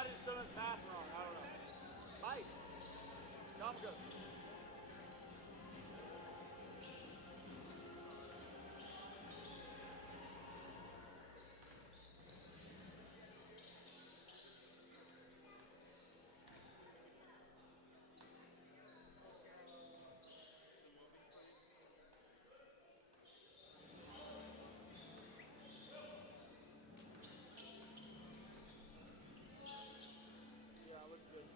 somebody's done his math wrong. I don't know. Mike, come good. Yeah, looks good.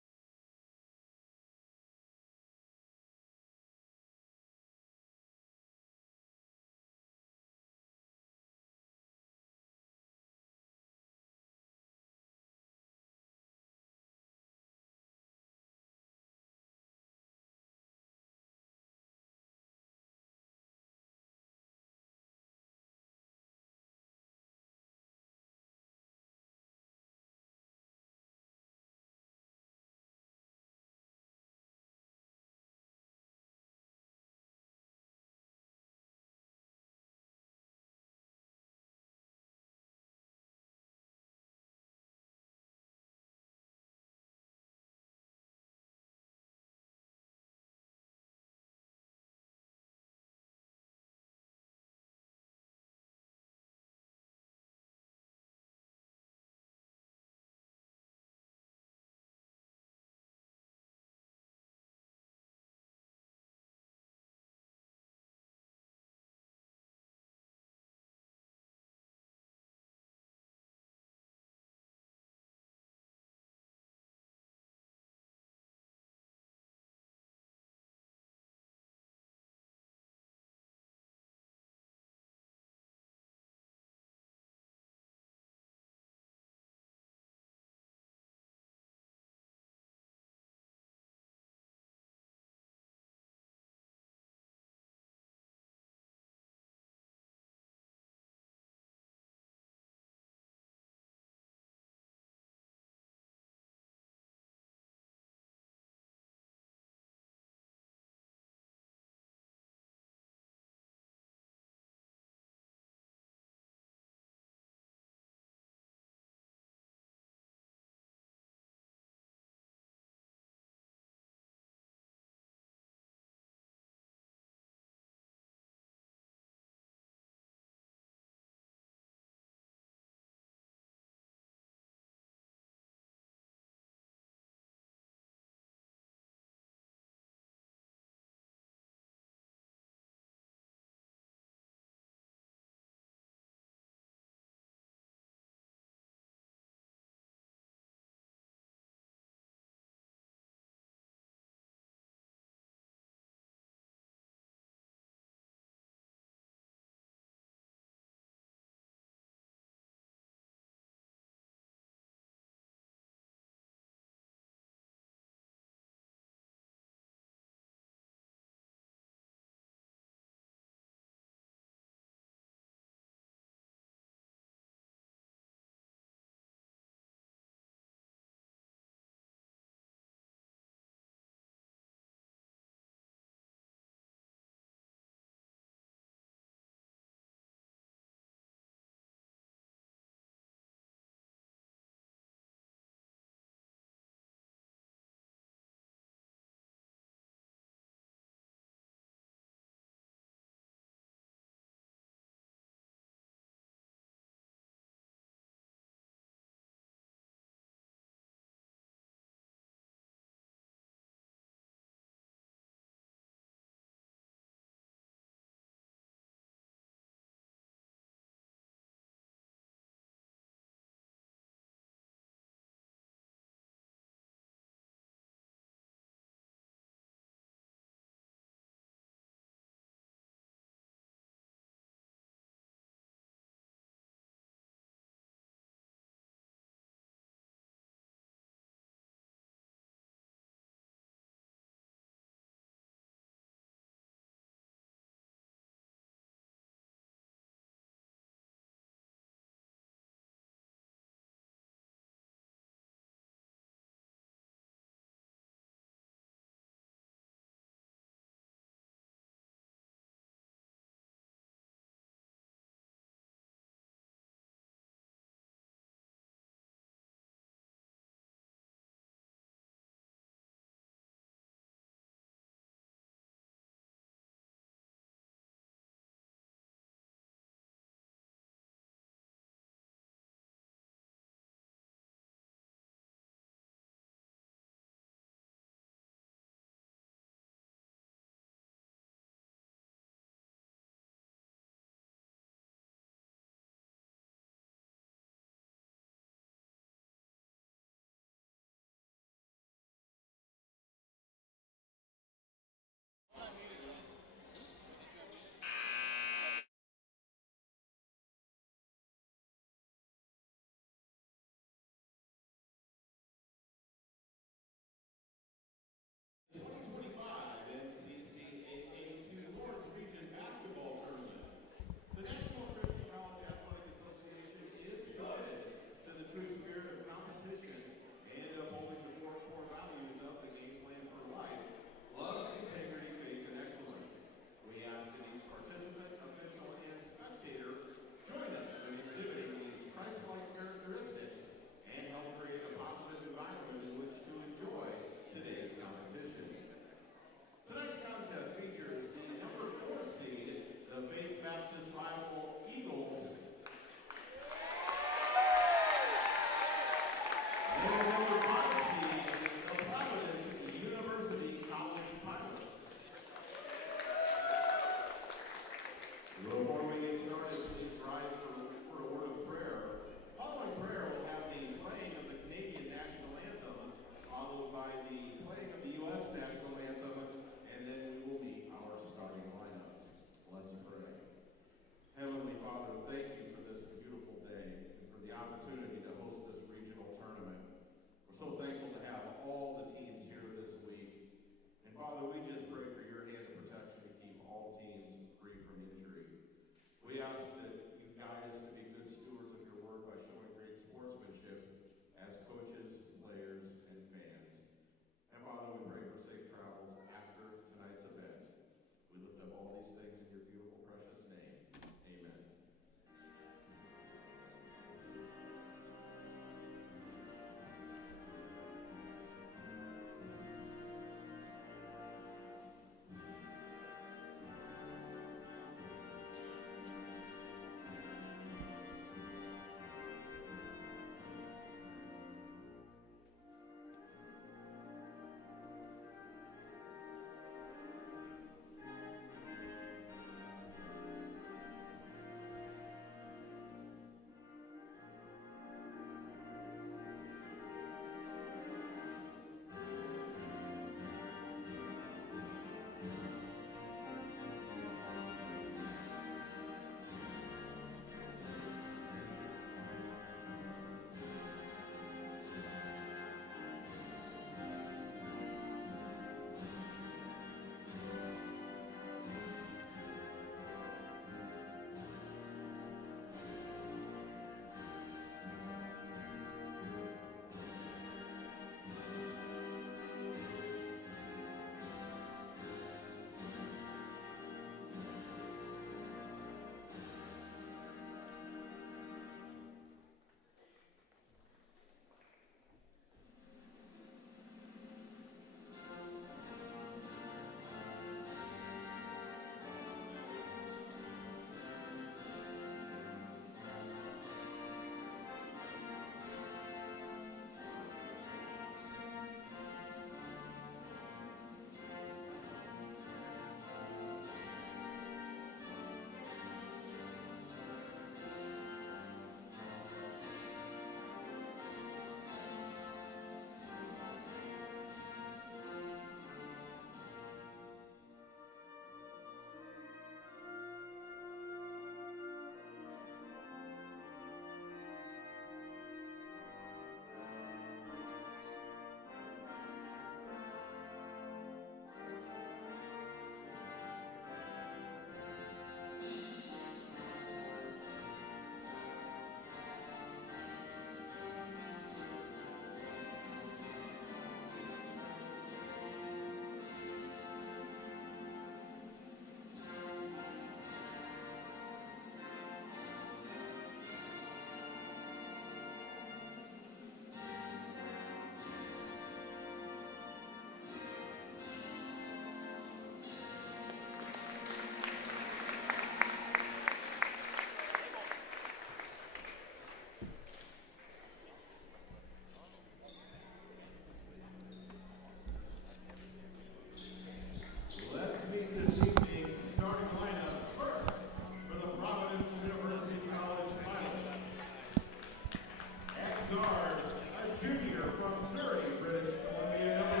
guard, a junior from Surrey, British Columbia, number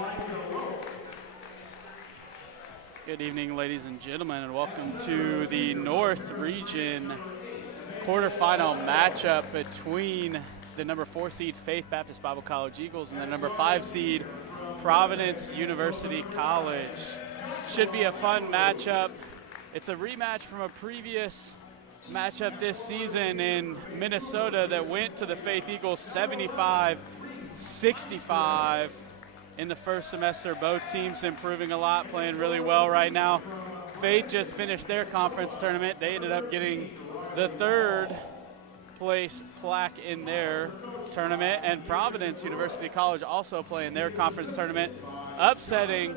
1, Good evening, ladies and gentlemen, and welcome to the North Region quarterfinal matchup between the number 4 seed Faith Baptist Bible College Eagles and the number 5 seed Providence University College. Should be a fun matchup. It's a rematch from a previous matchup this season in Minnesota that went to the Faith Eagles 75-65 in the first semester. Both teams improving a lot, playing really well right now. Faith just finished their conference tournament. They ended up getting the 3rd place plaque in their tournament, and Providence University College also playing their conference tournament, upsetting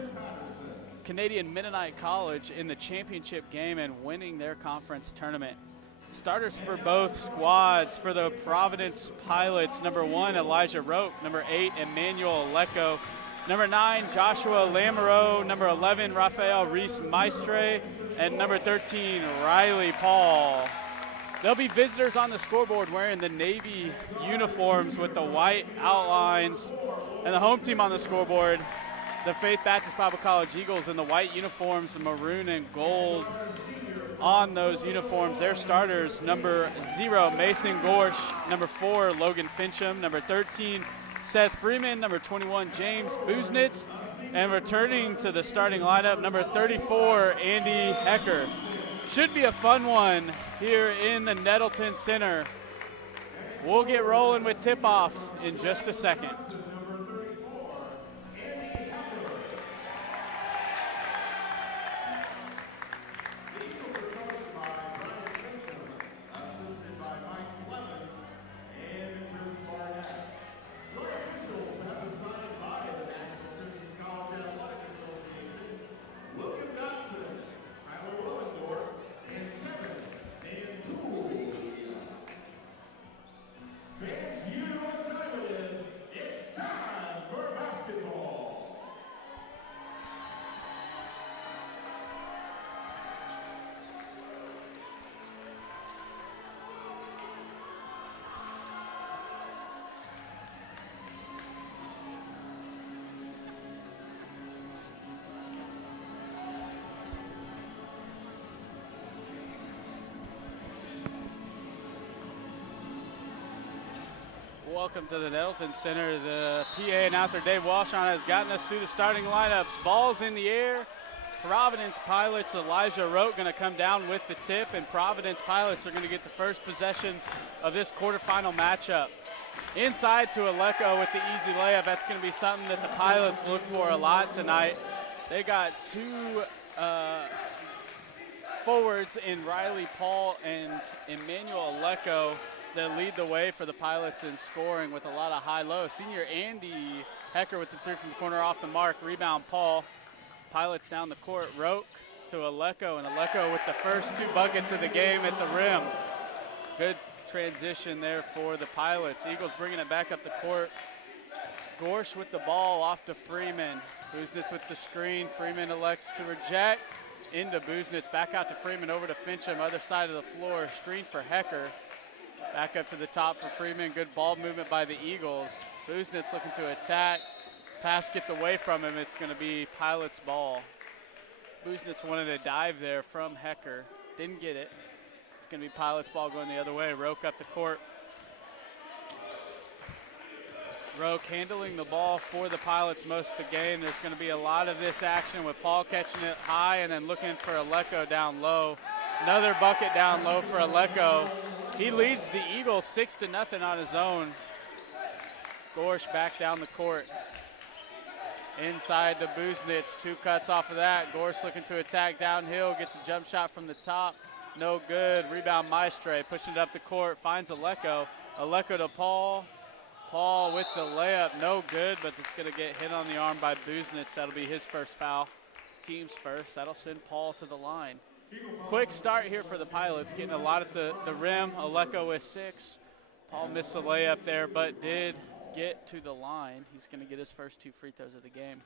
Canadian Mennonite College in the championship game and winning their conference tournament. Starters for both squads. For the Providence Pilots, number 1, Elijah Roque. Number 8, Emmanuel Alecko. Number 9, Joshua Lamoureux. Number 11, Rafael Reese-Maestre. And number 13, Riley Paul. There'll be visitors on the scoreboard wearing the navy uniforms with the white outlines. And the home team on the scoreboard, the Faith Baptist Bible College Eagles, in the white uniforms, the maroon and gold on those uniforms. Their starters, number 0, Mason Gorsh. Number 4, Logan Fincham. Number 13, Seth Freeman. Number 21, James Buznitz. And returning to the starting lineup, number 34, Andy Hecker. Should be a fun one here in the Nettleton Center. We'll get rolling with tip-off in just a second. Welcome to the Nettleton Center. The PA announcer, Dave Walshon, has gotten us through the starting lineups. Ball's in the air. Providence Pilots, Elijah Roque going to come down with the tip, and Providence Pilots are going to get the first possession of this quarterfinal matchup. Inside to Alecko with the easy layup. That's going to be something that the Pilots look for a lot tonight. They got 2 forwards in Riley Paul and Emmanuel Alecko that lead the way for the Pilots in scoring with a lot of high-low. Senior Andy Hecker with the 3 from the corner off the mark. Rebound Paul. Pilots down the court. Roque to Alecko, and Alecko with the first 2 buckets of the game at the rim. Good transition there for the Pilots. Eagles bringing it back up the court. Gorsh with the ball off to Freeman. Buznitz with the screen. Freeman elects to reject. Into Buznitz. Back out to Freeman, over to Fincham. Other side of the floor. Screen for Hecker. Back up to the top for Freeman. Good ball movement by the Eagles. Buznitz looking to attack. Pass gets away from him. It's going to be Pilots' ball. Buznitz wanted a dive there from Hecker. Didn't get it. It's going to be Pilots' ball going the other way. Roque up the court. Roque handling the ball for the Pilots most of the game. There's going to be a lot of this action with Paul catching it high and then looking for Alecko down low. Another bucket down low for Alecko. He leads the Eagles 6-0 on his own. Gorsh back down the court. Inside to Buznitz, 2 cuts off of that. Gorsh looking to attack downhill, gets a jump shot from the top. No good. Rebound Maestre, pushing it up the court, finds Alecko. Alecko to Paul. Paul with the layup, no good, but it's going to get hit on the arm by Buznitz. That'll be his first foul. Team's first. That'll send Paul to the line. Quick start here for the Pilots, getting a lot at the rim. Alecko with 6. Paul missed the layup there, but did get to the line. He's going to get his first 2 free throws of the game.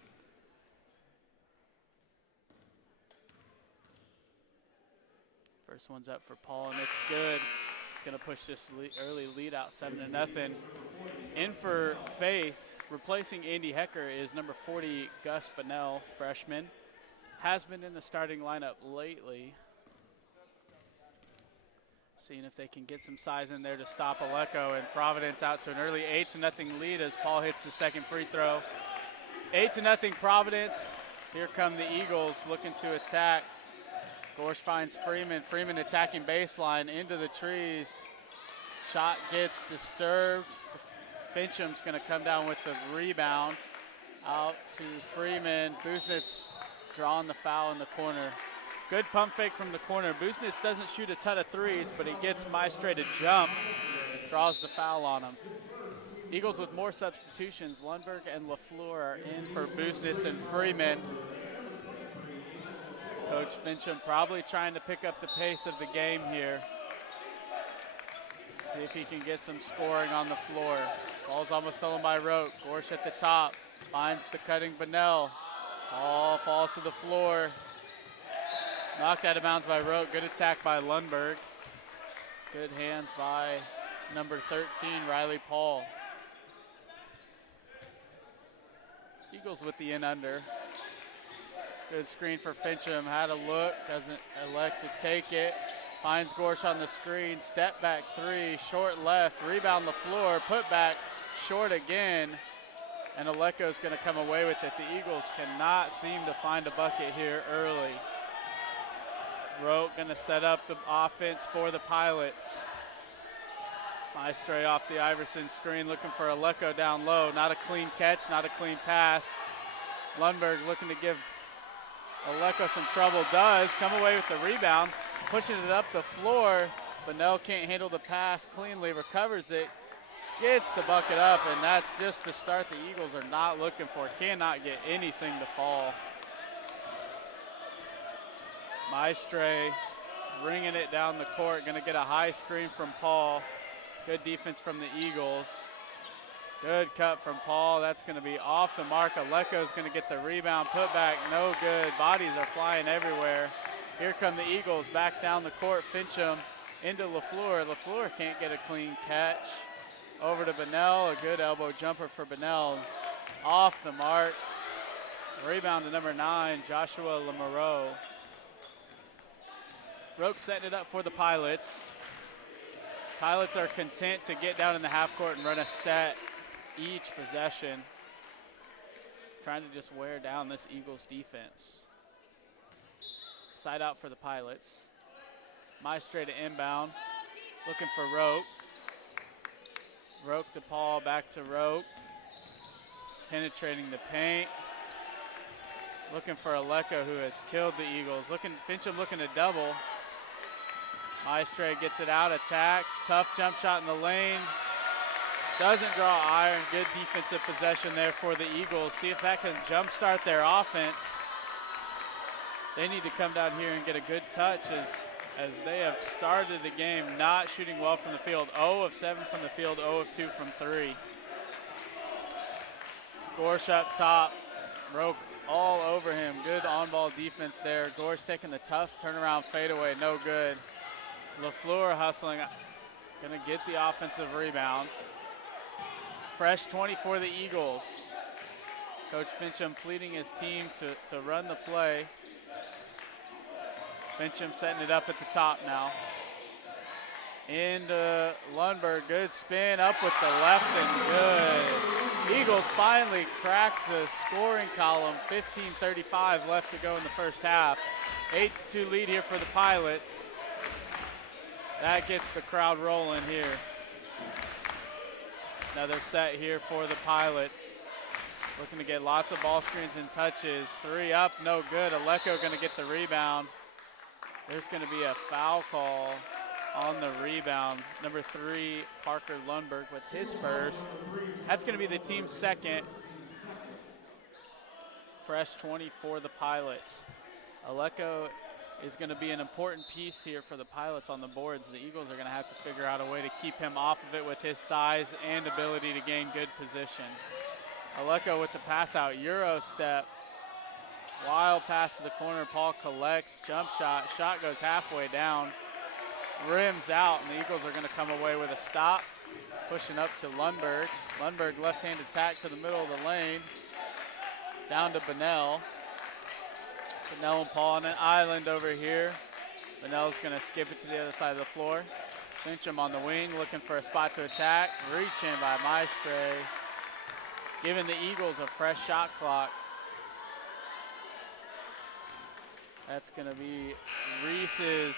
First one's up for Paul, and it's good. It's going to push this early lead out 7-0. In for Faith, replacing Andy Hecker, is number 40, Gus Bunnell, freshman. Has been in the starting lineup lately. Seeing if they can get some size in there to stop Alecko, and Providence out to an early 8-0 lead as Paul hits the second free throw. 8-0 Providence. Here come the Eagles looking to attack. Gorsh finds Freeman. Freeman attacking baseline into the trees. Shot gets disturbed. Fincham's going to come down with the rebound. Out to Freeman. Busnitz drawing the foul in the corner. Good pump fake from the corner. Busnitz doesn't shoot a ton of threes, but he gets Maestre to jump. Draws the foul on him. Eagles with more substitutions. Lundberg and LaFleur are in for Busnitz and Freeman. Coach Fincham probably trying to pick up the pace of the game here. See if he can get some scoring on the floor. Ball's almost stolen by Roque. Gorsh at the top. Finds the cutting Bunnell. Ball falls to the floor. Knocked out of bounds by Roque. Good attack by Lundberg. Good hands by number 13, Riley Paul. Eagles with the in under. Good screen for Fincham. Had a look. Doesn't elect to take it. Finds Gorsh on the screen. Step back three. Short left. Rebound the floor. Put back. Short again. And Alecko's going to come away with it. The Eagles cannot seem to find a bucket here early. Roque going to set up the offense for the Pilots. Maestre off the Iverson screen, looking for Alecko down low. Not a clean catch, not a clean pass. Lundberg looking to give Alecko some trouble. Does come away with the rebound, pushing it up the floor. Bunnell can't handle the pass cleanly, recovers it, gets the bucket up, and that's just the start the Eagles are not looking for. Cannot get anything to fall. Maestre bringing it down the court, going to get a high screen from Paul. Good defense from the Eagles. Good cut from Paul. That's going to be off the mark. Alecko's going to get the rebound. Put back, no good. Bodies are flying everywhere. Here come the Eagles back down the court. Fincham into LaFleur. LaFleur can't get a clean catch. Over to Bunnell. A good elbow jumper for Bunnell. Off the mark. Rebound to number 9, Joshua Lamoureux. Roque setting it up for the Pilots. Pilots are content to get down in the half court and run a set each possession. Trying to just wear down this Eagles defense. Side out for the Pilots. Maestre to inbound. Looking for Roque. Roque to Paul, back to Roque. Penetrating the paint. Looking for Alecko, who has killed the Eagles. Fincham looking to double. Maestre gets it out, attacks. Tough jump shot in the lane. Doesn't draw iron. Good defensive possession there for the Eagles. See if that can jumpstart their offense. They need to come down here and get a good touch as they have started the game not shooting well from the field. 0 of 7 from the field, 0 of 2 from 3. Gorsh up top. Roque all over him. Good on-ball defense there. Gorsh taking the tough turnaround fadeaway, no good. LaFleur hustling, gonna get the offensive rebound. Fresh 20 for the Eagles. Coach Fincham pleading his team to run the play. Fincham setting it up at the top now. Into Lundberg, good spin, up with the left and good. Eagles finally cracked the scoring column, 15:35 left to go in the first half. 8-2 lead here for the Pilots. That gets the crowd rolling here. Another set here for the Pilots. Looking to get lots of ball screens and touches. 3 up, no good. Alecko gonna get the rebound. There's gonna be a foul call on the rebound. Number 3, Parker Lundberg with his first. That's gonna be the team's second. Fresh 20 for the Pilots. Alecko is going to be an important piece here for the Pilots on the boards. The Eagles are going to have to figure out a way to keep him off of it with his size and ability to gain good position. Alecko with the pass out, Euro step. Wild pass to the corner, Paul collects, jump shot. Shot goes halfway down. rims out, and the Eagles are going to come away with a stop. Pushing up to Lundberg. Lundberg left-hand attack to the middle of the lane. Down to Bunnell. Bunnell and Paul on an island over here. Bunnell's going to skip it to the other side of the floor. Fincham on the wing, looking for a spot to attack. Reach in by Maestre, giving the Eagles a fresh shot clock. That's going to be Reese's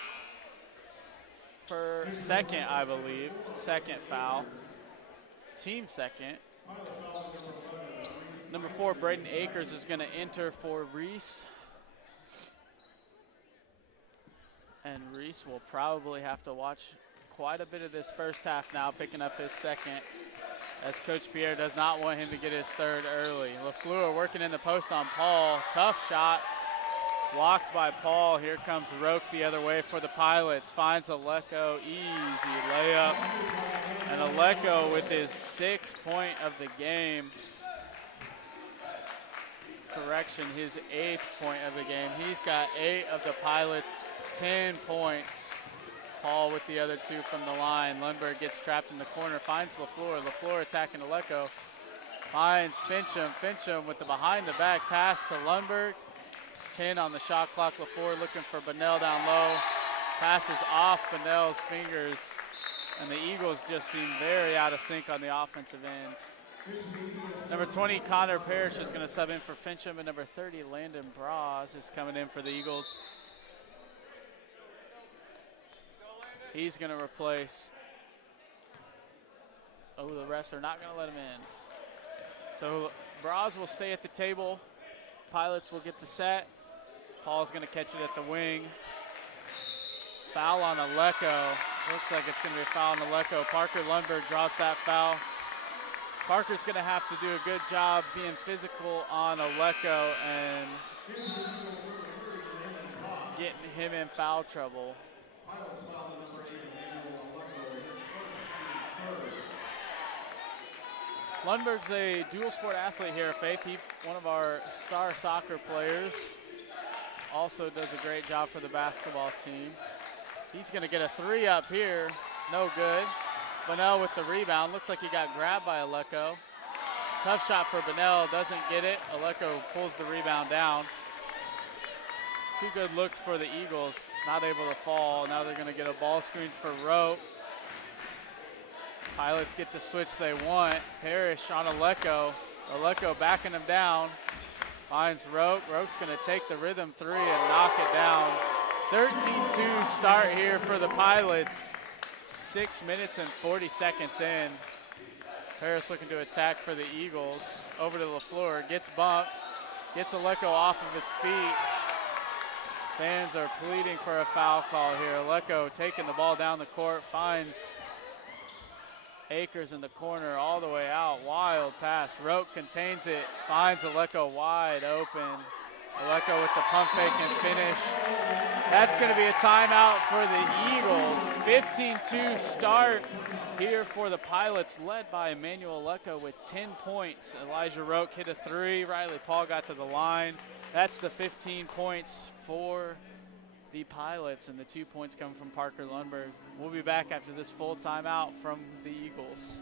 second, I believe. Second foul. Team second. Number 4, Braden Akers is going to enter for Reese. And Reese will probably have to watch quite a bit of this first half now, picking up his second, as Coach Pierre does not want him to get his third early. LaFleur working in the post on Paul. Tough shot. Blocked by Paul. Here comes Roque the other way for the Pilots. Finds Aleko. Easy layup. And Aleko with his 6th point of the game. Correction, his 8th point of the game. He's got 8 of the Pilots' 10 points. Paul with the other 2 from the line. Lundberg gets trapped in the corner. Finds LaFleur. LaFleur attacking Aleko. Finds Fincham. Fincham with the behind-the-back pass to Lundberg. 10 on the shot clock. LaFleur looking for Bunnell down low. Passes off Bunnell's fingers, and the Eagles just seem very out of sync on the offensive end. Number 20, Connor Parrish is going to sub in for Fincham, and number 30, Landon Braz is coming in for the Eagles. He's going to replace. Oh, the refs are not going to let him in. So Braz will stay at the table. Pilots will get the set. Paul's going to catch it at the wing. Foul on Aleko. Looks like it's going to be a foul on Aleko. Parker Lundberg draws that foul. Parker's going to have to do a good job being physical on Aleko and getting him in foul trouble. Lundberg's a dual sport athlete here, Faith. He's one of our star soccer players. Also does a great job for the basketball team. He's going to get a 3 up here. No good. Bunnell with the rebound. Looks like he got grabbed by Aleko. Tough shot for Bunnell. Doesn't get it. Aleko pulls the rebound down. 2 good looks for the Eagles. Not able to fall. Now they're going to get a ball screen for Roque. Pilots get the switch they want. Parrish on Aleko. Aleko backing him down. Finds Roque. Roque's going to take the rhythm 3 and knock it down. 13-2 start here for the Pilots. 6 minutes and 40 seconds in. Parrish looking to attack for the Eagles. Over to LaFleur. Gets bumped. Gets Aleko off of his feet. Fans are pleading for a foul call here. Aleko taking the ball down the court. Finds Akers in the corner all the way out. Wild pass. Roque contains it. Finds Aleko wide open. Aleko with the pump fake and finish. That's going to be a timeout for the Eagles. 15-2 start here for the Pilots, led by Emmanuel Aleko with 10 points. Elijah Roque hit a 3. Riley Paul got to the line. That's the 15 points for the Pilots, and the 2 points come from Parker Lundberg. We'll be back after this full timeout from the Eagles.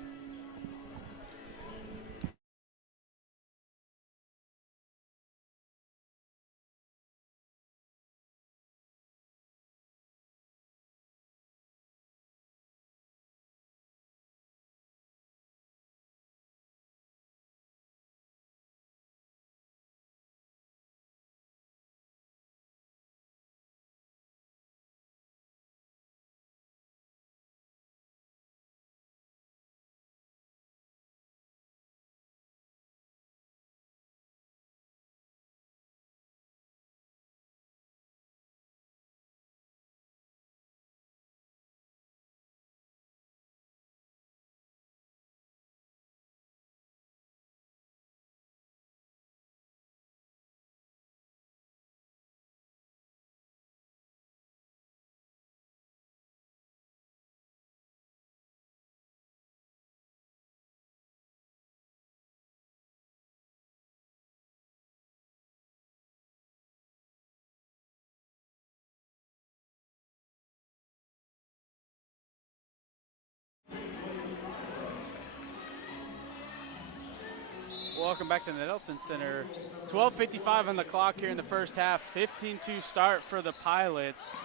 Welcome back to the Nettleton Center. 12:55 on the clock here in the first half. 15-2 start for the Pilots.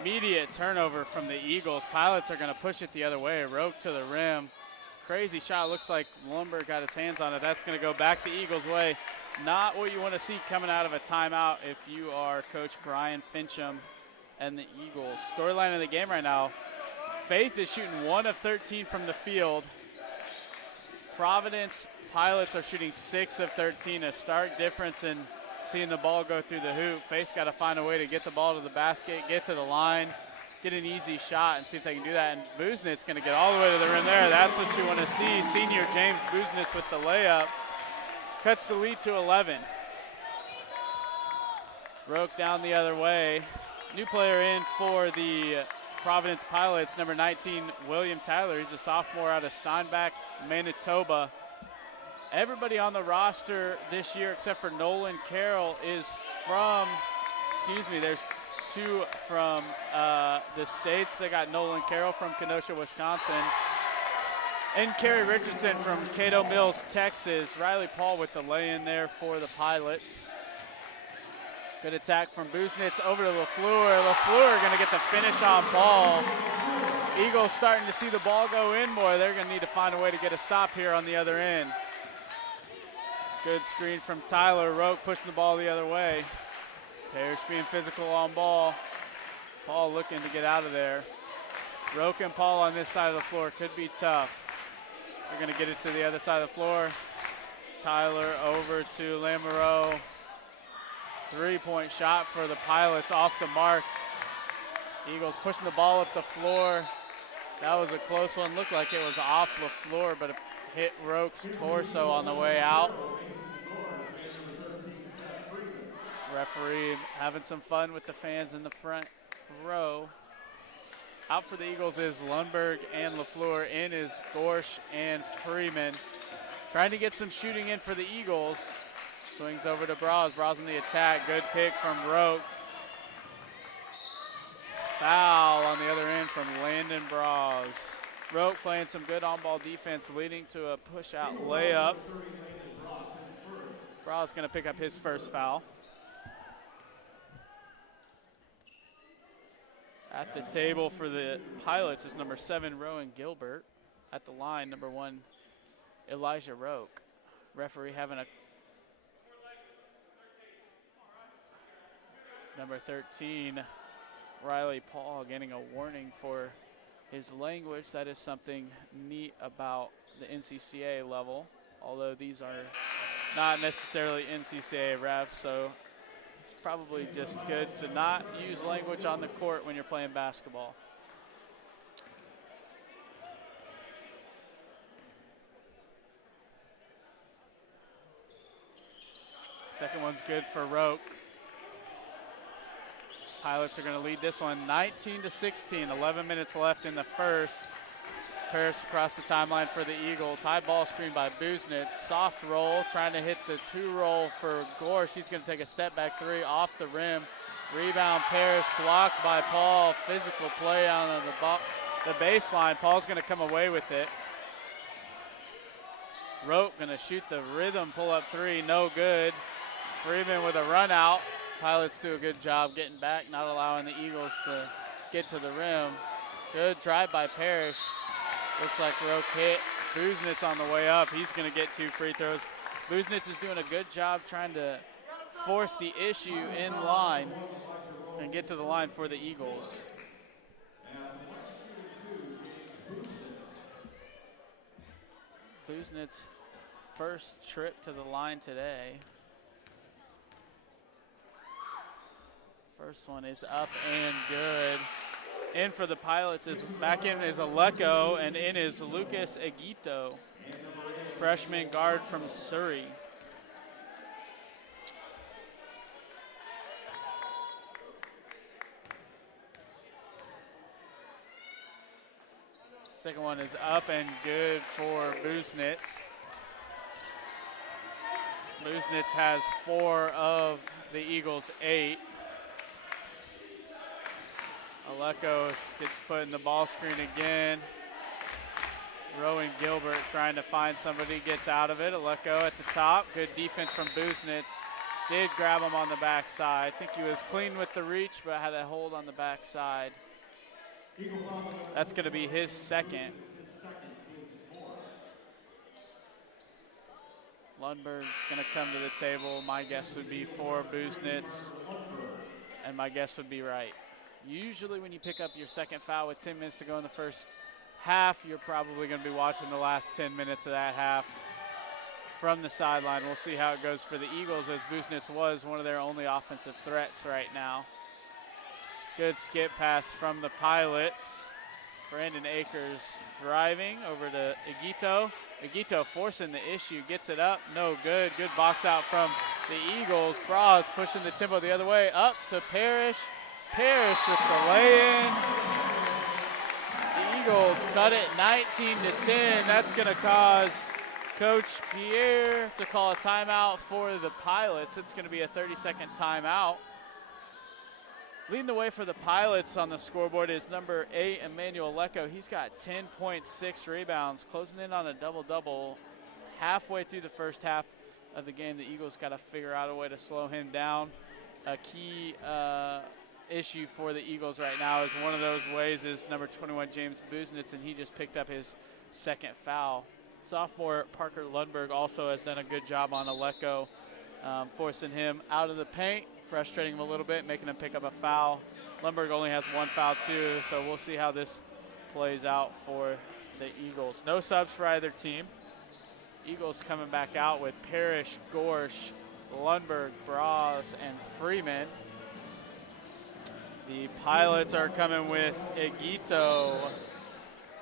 Immediate turnover from the Eagles. Pilots are going to push it the other way. Roke to the rim. Crazy shot. Looks like Lundberg got his hands on it. That's going to go back the Eagles' way. Not what you want to see coming out of a timeout if you are Coach Brian Fincham and the Eagles. Storyline of the game right now. Faith is shooting 1 of 13 from the field. Providence Pilots are shooting 6 of 13, a stark difference in seeing the ball go through the hoop. Faith's got to find a way to get the ball to the basket, get to the line, get an easy shot and see if they can do that. And Busenit's going to get all the way to the rim there. That's what you want to see. Senior James Busenitz with the layup. Cuts the lead to 11. Roke down the other way. New player in for the Providence Pilots, number 19, William Tyler. He's a sophomore out of Steinbach, Manitoba. Everybody on the roster this year except for Nolan Carroll is from, there's 2 from the States. They got Nolan Carroll from Kenosha, Wisconsin. And Kerry Richardson from Cato Mills, Texas. Riley Paul with the lay-in there for the Pilots. Good attack from Busenitz over to LaFleur. LaFleur going to get the finish on ball. Eagles starting to see the ball go in more. They're going to need to find a way to get a stop here on the other end. Good screen from Tyler. Roke pushing the ball the other way. Parrish being physical on ball. Paul looking to get out of there. Roke and Paul on this side of the floor could be tough. They're going to get it to the other side of the floor. Tyler over to Lamoureux. 3-point shot for the Pilots off the mark. Eagles pushing the ball up the floor. That was a close one. Looked like it was off the floor, but it hit Roke's torso on the way out. Referee having some fun with the fans in the front row. Out for the Eagles is Lundberg and LaFleur. In is Gorsh and Freeman. Trying to get some shooting in for the Eagles. Swings over to Braz. Braz on the attack. Good pick from Roke. Foul on the other end from Landon Braz. Roke playing some good on-ball defense, leading to a push-out layup. Braz going to pick up his first foul. At the table for the Pilots is number 7, Rowan Gilbert. At the line, number 1, Elijah Roke. Referee having a number 13, Riley Paul, getting a warning for his language. That is something neat about the NCCA level, although these are not necessarily NCCA refs, so it's probably just good to not use language on the court when you're playing basketball. Second one's good for Roke. Pilots are going to lead this one 19-16, 11 minutes left in the first. Paris across the timeline for the Eagles. High ball screen by Busenitz. Soft roll, trying to hit the 2-roll for Gorsh. He's going to take a step back 3 off the rim. Rebound Paris, blocked by Paul. Physical play on the baseline. Paul's going to come away with it. Roke going to shoot the rhythm pull-up 3, no good. Freeman with a run out. Pilots do a good job getting back, not allowing the Eagles to get to the rim. Good drive by Parrish. Looks like Roke hit. Busenitz on the way up. He's going to get 2 free throws. Busenitz is doing a good job trying to force the issue in line and get to the line for the Eagles. Busenitz first trip to the line today. First one is up and good. In for the Pilots is back in is Aleko, and in is Lucas Aguito, freshman guard from Surrey. Second one is up and good for Busenitz. Busenitz has 4 of the Eagles' 8. Aleko gets put in the ball screen again. Rowan Gilbert trying to find somebody, gets out of it. Aleko at the top. Good defense from Busenitz. Did grab him on the backside. I think he was clean with the reach, but had a hold on the backside. That's going to be his second. Lundberg's going to come to the table. My guess would be for Busenitz, and my guess would be right. Usually when you pick up your second foul with 10 minutes to go in the first half, you're probably going to be watching the last 10 minutes of that half from the sideline. We'll see how it goes for the Eagles, as Busenitz was one of their only offensive threats right now. Good skip pass from the Pilots. Brandon Akers driving over to Iguito. Iguito forcing the issue, gets it up, no good. Good box out from the Eagles. Braz pushing the tempo the other way, up to Parrish. Parrish with the lay-in. The Eagles cut it 19-10. That's gonna cause Coach Pierre to call a timeout for the Pilots. It's gonna be a 30-second timeout. Leading the way for the Pilots on the scoreboard is number 8, Emmanuel Aleko. He's got 10.6 rebounds, closing in on a double-double. Halfway through the first half of the game, the Eagles got to figure out a way to slow him down. A key issue for the Eagles right now is one of those ways is number 21, James Busenitz, and he just picked up his second foul. Sophomore Parker Lundberg also has done a good job on Aleko, forcing him out of the paint, frustrating him a little bit, making him pick up a foul. Lundberg only has one foul too, so we'll see how this plays out for the Eagles. No subs for either team. Eagles coming back out with Parrish, Gorsh, Lundberg, Braz, and Freeman. The Pilots are coming with Iguito,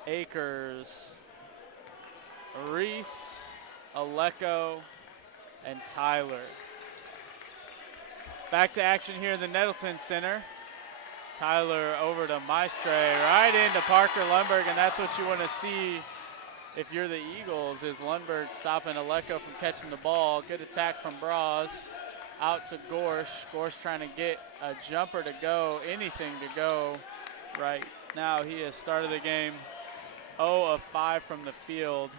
Akers, Reese, Aleko, and Tyler. Back to action here in the Nettleton Center. Tyler over to Maestre, right into Parker Lundberg, and that's what you want to see if you're the Eagles, is Lundberg stopping Aleko from catching the ball. Good attack from Braz. Out to Gorsh. Gorsh trying to get a jumper to go, anything to go right now. He has started the game 0 of 5 from the field.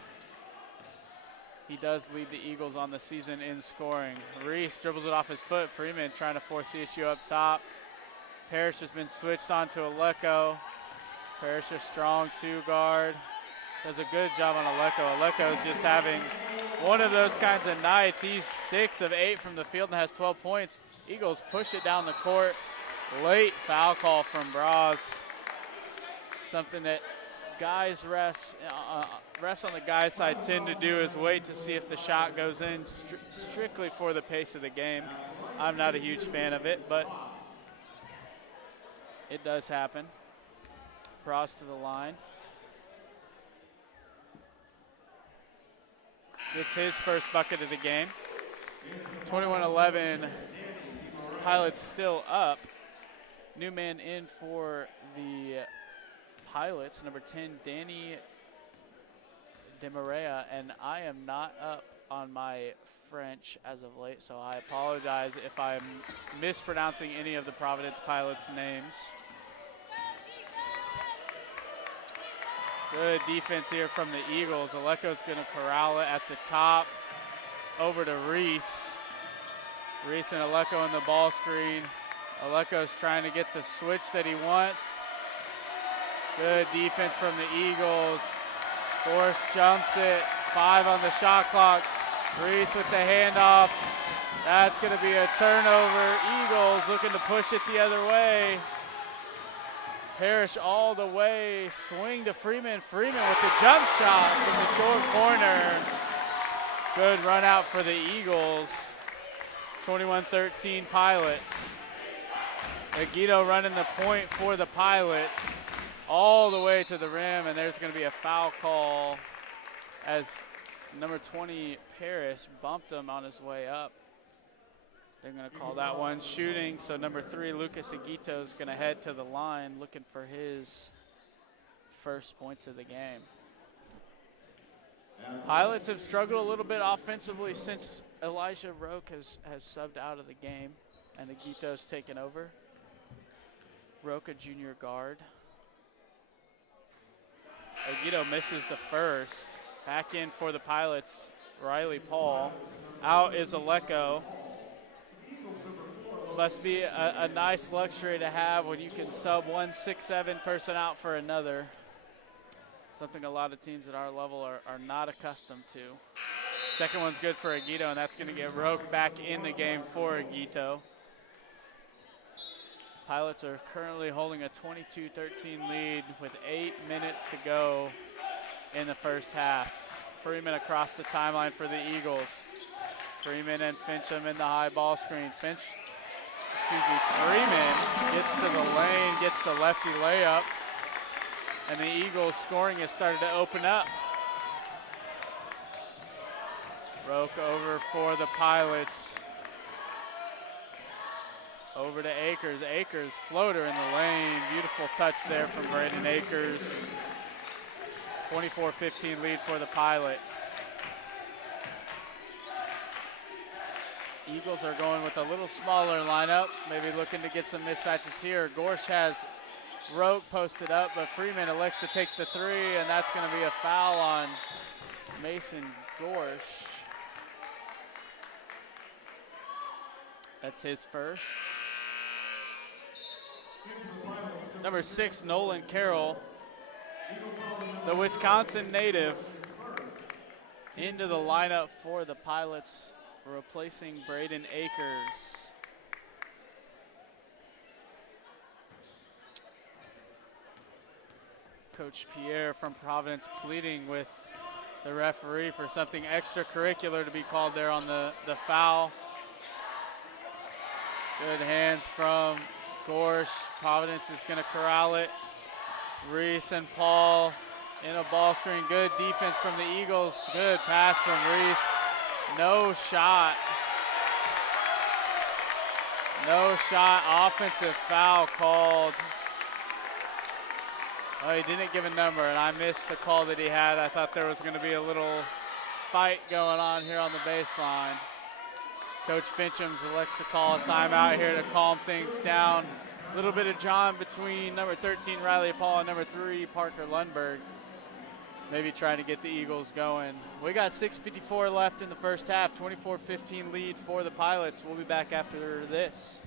He does lead the Eagles on the season in scoring. Reese dribbles it off his foot. Freeman trying to force the issue up top. Parrish has been switched on to Aleko. Parrish a strong 2-guard. Does a good job on Aleko. Aleko is just having one of those kinds of nights. He's 6 of 8 from the field and has 12 points. Eagles push it down the court. Late foul call from Braz. Something that refs on the guys' side tend to do is wait to see if the shot goes in, strictly for the pace of the game. I'm not a huge fan of it, but it does happen. Braz to the line. Gets his first bucket of the game. 21-11, Pilots still up. New man in for the Pilots, number 10, Danny DeMaria, and I am not up on my French as of late, so I apologize if I'm mispronouncing any of the Providence Pilots' names. Good defense here from the Eagles. Aleko's going to corral it at the top. Over to Reese. Reese and Aleko in the ball screen. Aleko's trying to get the switch that he wants. Good defense from the Eagles. Gorsh jumps it. 5 on the shot clock. Reese with the handoff. That's going to be a turnover. Eagles looking to push it the other way. Parrish all the way, swing to Freeman. Freeman with the jump shot from the short corner. Good run out for the Eagles. 21-13 Pilots. Iguito running the point for the Pilots all the way to the rim, and there's going to be a foul call as number 20, Parrish, bumped him on his way up. They're going to call that one shooting. So number 3, Lucas Iguito, is going to head to the line looking for his first points of the game. Pilots have struggled a little bit offensively since Elijah Roque has subbed out of the game and Iguito's taken over. Roque, a junior guard. Aguito misses the first. Back in for the Pilots, Riley Paul. Out is Aleko. Must be a nice luxury to have when you can sub one 6'7" person out for another. Something a lot of teams at our level are not accustomed to. Second one's good for Aguito, and that's going to get Roque back in the game for Aguito. Pilots are currently holding a 22-13 lead with 8 minutes to go in the first half. Freeman across the timeline for the Eagles. Freeman and Fincham in the high ball screen. Freeman gets to the lane, gets the lefty layup, and the Eagles scoring has started to open up. Roque over for the Pilots. Over to Akers. Akers, floater in the lane. Beautiful touch there from Braden Akers. 24-15 lead for the Pilots. Eagles are going with a little smaller lineup, maybe looking to get some mismatches here. Gorsh has Roque posted up, but Freeman elects to take the three, and that's going to be a foul on Mason Gorsh. That's his first. Number 6, Nolan Carroll, the Wisconsin native, into the lineup for the Pilots, replacing Braden Akers. Coach Pierre from Providence pleading with the referee for something extracurricular to be called there on the foul. Good hands from Gorsh. Providence is going to corral it. Reese and Paul in a ball screen. Good defense from the Eagles. Good pass from Reese. No shot. No shot. Offensive foul called. Oh, he didn't give a number, and I missed the call that he had. I thought there was going to be a little fight going on here on the baseline. Coach Fincham elects to call a timeout here to calm things down. A little bit of John between number 13, Riley Paul, and number 3, Parker Lundberg. Maybe trying to get the Eagles going. We got 6:54 left in the first half, 24-15 lead for the Pilots. We'll be back after this.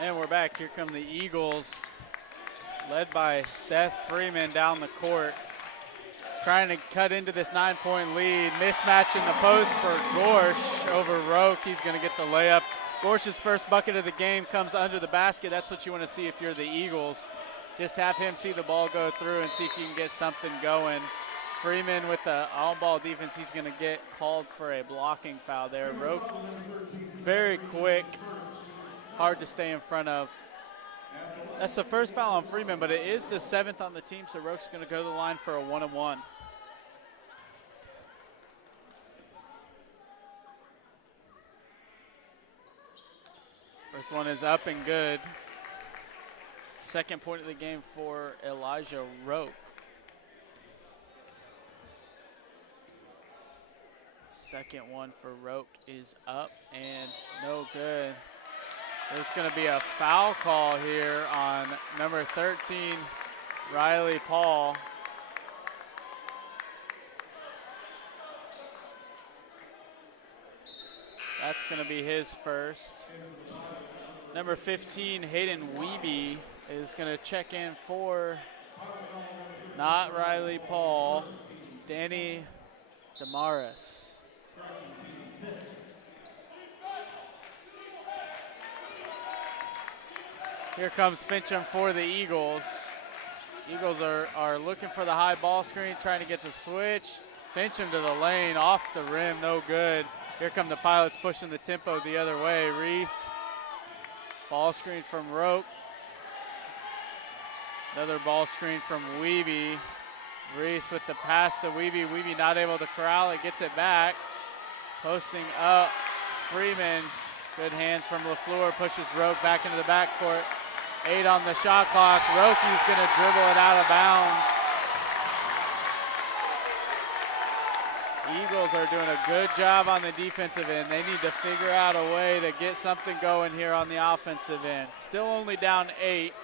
And we're back. Here come the Eagles, led by Seth Freeman down the court, trying to cut into this 9-point lead. Mismatch in the post for Gorsh over Roque. He's going to get the layup. Gorsh's first bucket of the game comes under the basket. That's what you want to see if you're the Eagles. Just have him see the ball go through and see if you can get something going. Freeman with the on-ball defense, he's going to get called for a blocking foul there. Roque, very quick. Hard to stay in front of. That's the first foul on Freeman, but it is the 7th on the team, so Roque's going to go to the line for a 1-on-1. First one is up and good. Second point of the game for Elijah Roque. Second one for Roque is up and no good. There's going to be a foul call here on number 13, Riley Paul. That's going to be his first. Number 15, Hayden Wiebe, is going to check in for not Riley Paul, Danny Damaris. Here comes Fincham for the Eagles. Eagles are looking for the high ball screen, trying to get the switch. Fincham to the lane, off the rim, no good. Here come the Pilots pushing the tempo the other way. Reese, ball screen from Roke. Another ball screen from Wiebe. Reese with the pass to Wiebe. Wiebe not able to corral it, gets it back. Posting up, Freeman. Good hands from LaFleur, pushes Roke back into the backcourt. 8 on the shot clock. Roke's gonna dribble it out of bounds. Eagles are doing a good job on the defensive end. They need to figure out a way to get something going here on the offensive end. Still only down 8.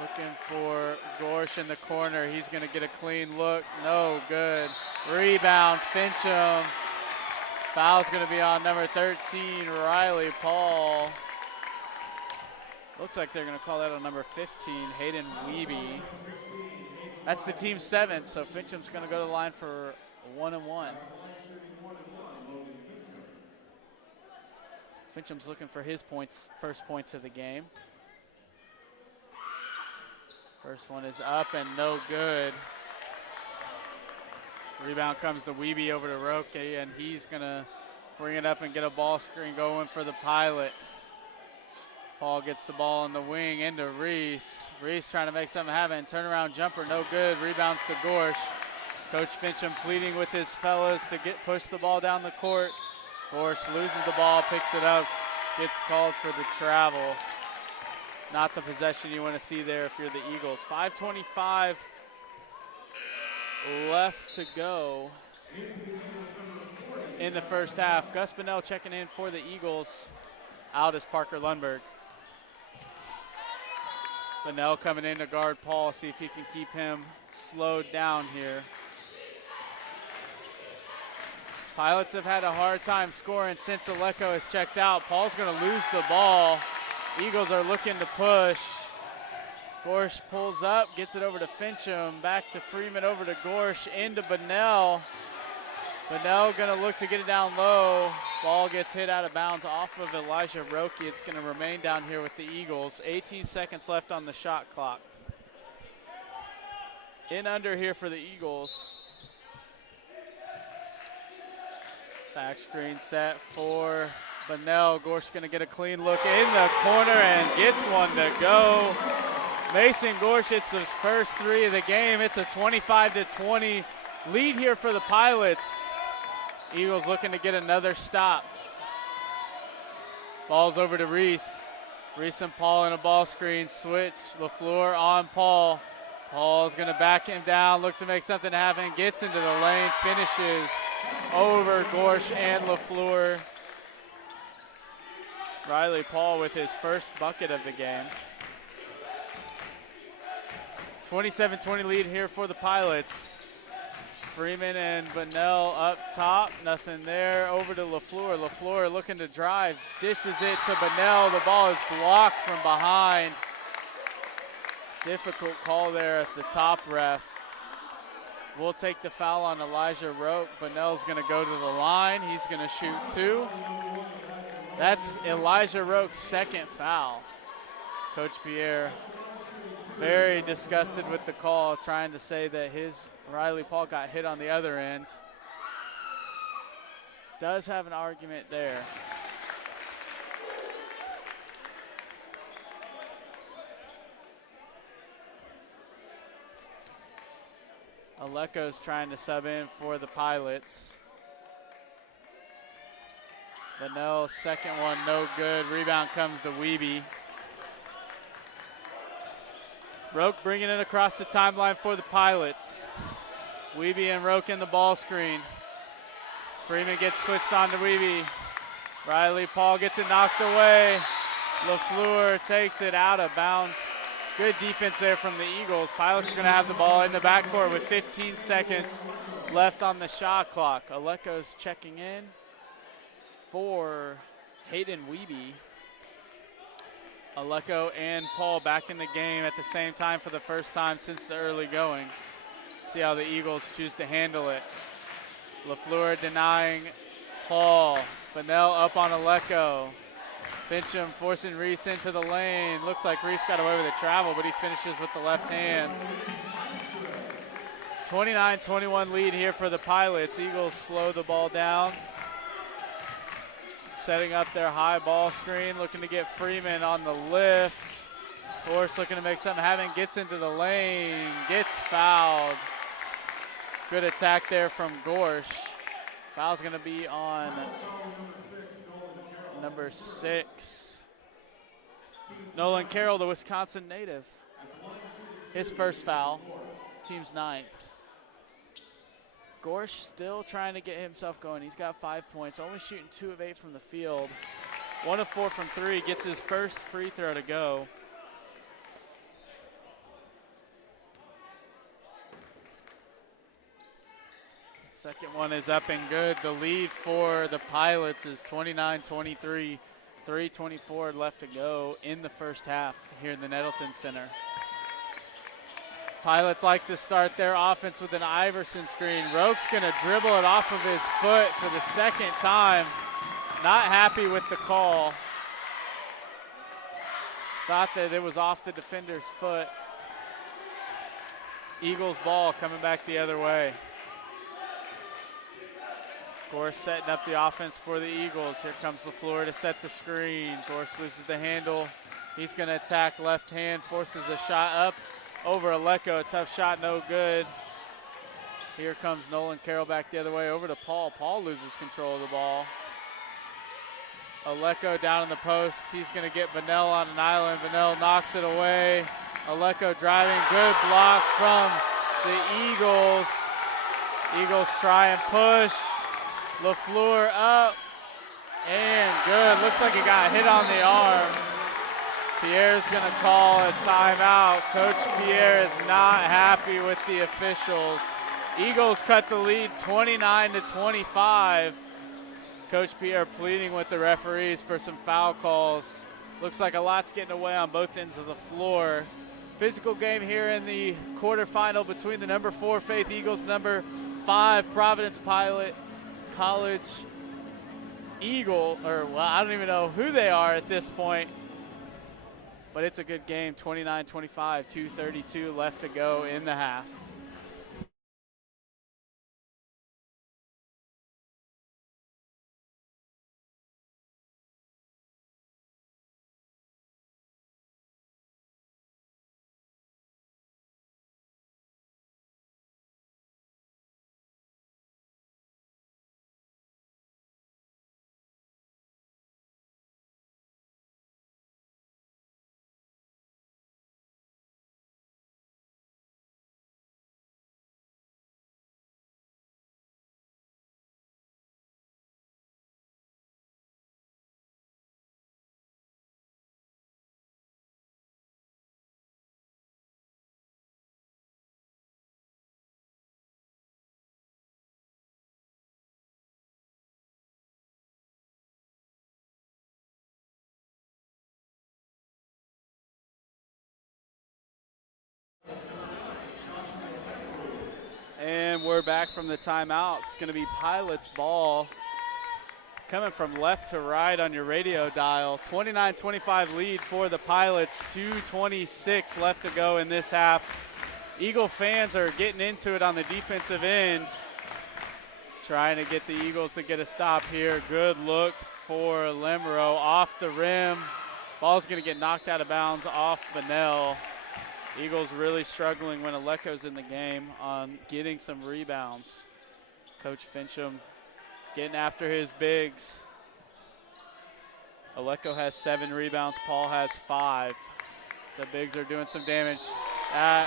Looking for Gorsh in the corner. He's gonna get a clean look. No good. Rebound, Fincham. Foul's gonna be on number 13, Riley Paul. Looks like they're gonna call that on number 15, Hayden Wiebe. That's the team 7th, so Fincham's gonna go to the line for 1-and-1. Fincham's looking for his first points of the game. First one is up and no good. Rebound comes to Wiebe over to Roque, and he's gonna bring it up and get a ball screen going for the Pilots. Paul gets the ball in the wing into Reese. Reese trying to make something happen. Turnaround jumper, no good. Rebounds to Gorsh. Coach Fincham pleading with his fellas to push the ball down the court. Gorsh loses the ball, picks it up, gets called for the travel. Not the possession you want to see there if you're the Eagles. 5:25 left to go in the first half. Gus Bunnell checking in for the Eagles. Out is Parker Lundberg. Bunnell coming in to guard Paul, see if he can keep him slowed down here. Pilots have had a hard time scoring since Aleko has checked out. Paul's gonna lose the ball. Eagles are looking to push. Gorsh pulls up, gets it over to Fincham, back to Freeman, over to Gorsh, into Bunnell. Bunnell gonna look to get it down low. Ball gets hit out of bounds off of Elijah Roque. It's gonna remain down here with the Eagles. 18 seconds left on the shot clock. In under here for the Eagles. Back screen set for Bunnell. Gorsh gonna get a clean look in the corner and gets one to go. Mason Gorsh hits his first 3 of the game. It's a 25-20 lead here for the Pilots. Eagles looking to get another stop. Ball's over to Reese. Reese and Paul in a ball screen switch. LaFleur on Paul. Paul's gonna back him down, look to make something happen, gets into the lane, finishes over Gorsh and LaFleur. Riley Paul with his first bucket of the game. 27-20 lead here for the Pilots. Freeman and Bunnell up top, nothing there. Over to LaFleur. LaFleur looking to drive, dishes it to Bunnell. The ball is blocked from behind. Difficult call there as the top ref. We'll take the foul on Elijah Roque. Bunnell's gonna go to the line. He's gonna shoot 2. That's Elijah Roque's second foul. Coach Pierre very disgusted with the call, trying to say that his Riley Paul got hit on the other end. Does have an argument there. Aleko's trying to sub in for the Pilots. Bunnell's second one, no good. Rebound comes to Wiebe. Roque bringing it across the timeline for the Pilots. Wiebe and Roque in the ball screen. Freeman gets switched on to Wiebe. Riley Paul gets it knocked away. LaFleur takes it out of bounds. Good defense there from the Eagles. Pilots are going to have the ball in the backcourt with 15 seconds left on the shot clock. Aleko's checking in for Hayden Wiebe. Aleko and Paul back in the game at the same time for the first time since the early going. See how the Eagles choose to handle it. LaFleur denying Paul. Bunnell up on Aleko. Fincham forcing Reese into the lane. Looks like Reese got away with a travel, but he finishes with the left hand. 29-21 lead here for the Pilots. Eagles slow the ball down. Setting up their high ball screen, looking to get Freeman on the lift. Gorsh looking to make something happen, gets into the lane, gets fouled. Good attack there from Gorsh. Foul's gonna be on number 6. Nolan Carroll, the Wisconsin native. His first foul, team's 9th. Gorsh still trying to get himself going. He's got 5 points, only shooting 2 of 8 from the field. 1 of 4 from 3, gets his first free throw to go. Second one is up and good. The lead for the Pilots is 29-23, 3:24 left to go in the first half here in the Nettleton Center. Pilots like to start their offense with an Iverson screen. Roke's gonna dribble it off of his foot for the second time. Not happy with the call. Thought that it was off the defender's foot. Eagles ball coming back the other way. Gorsh setting up the offense for the Eagles. Here comes LaFleur to set the screen. Gorsh loses the handle. He's gonna attack left hand, forces a shot up over Aleko. A tough shot, no good. Here comes Nolan Carroll back the other way over to Paul. Paul loses control of the ball. Aleko down in the post. He's gonna get Vanell on an island. Vanell knocks it away. Aleko driving, good block from the Eagles. Eagles try and push. LaFleur up and good. Looks like he got hit on the arm. Pierre's gonna call a timeout. Coach Pierre is not happy with the officials. Eagles cut the lead 29-25. Coach Pierre pleading with the referees for some foul calls. Looks like a lot's getting away on both ends of the floor. Physical game here in the quarterfinal between the number 4 Faith Eagles, number 5 Providence Pilot College Eagle, or well, I don't even know who they are at this point. But it's a good game, 29-25, 2:32 left to go in the half. And we're back from the timeout. It's going to be Pilots ball. Coming from left to right on your radio dial. 29-25 lead for the Pilots. 2:26 left to go in this half. Eagle fans are getting into it on the defensive end. Trying to get the Eagles to get a stop here. Good look for Lemro off the rim. Ball's going to get knocked out of bounds off Vanell. Eagles really struggling when Aleko's in the game on getting some rebounds. Coach Fincham getting after his bigs. Aleko has 7 rebounds, Paul has 5. The bigs are doing some damage. A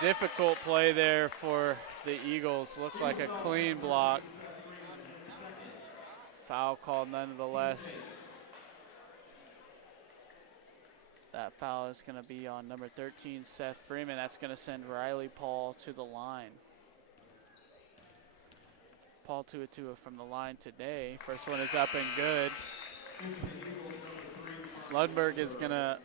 difficult play there for the Eagles. Looked like a clean block. Foul called nonetheless. That foul is going to be on number 13, Seth Freeman. That's going to send Riley Paul to the line. Paul Tuatua from the line today. First one is up and good. Lundberg is going to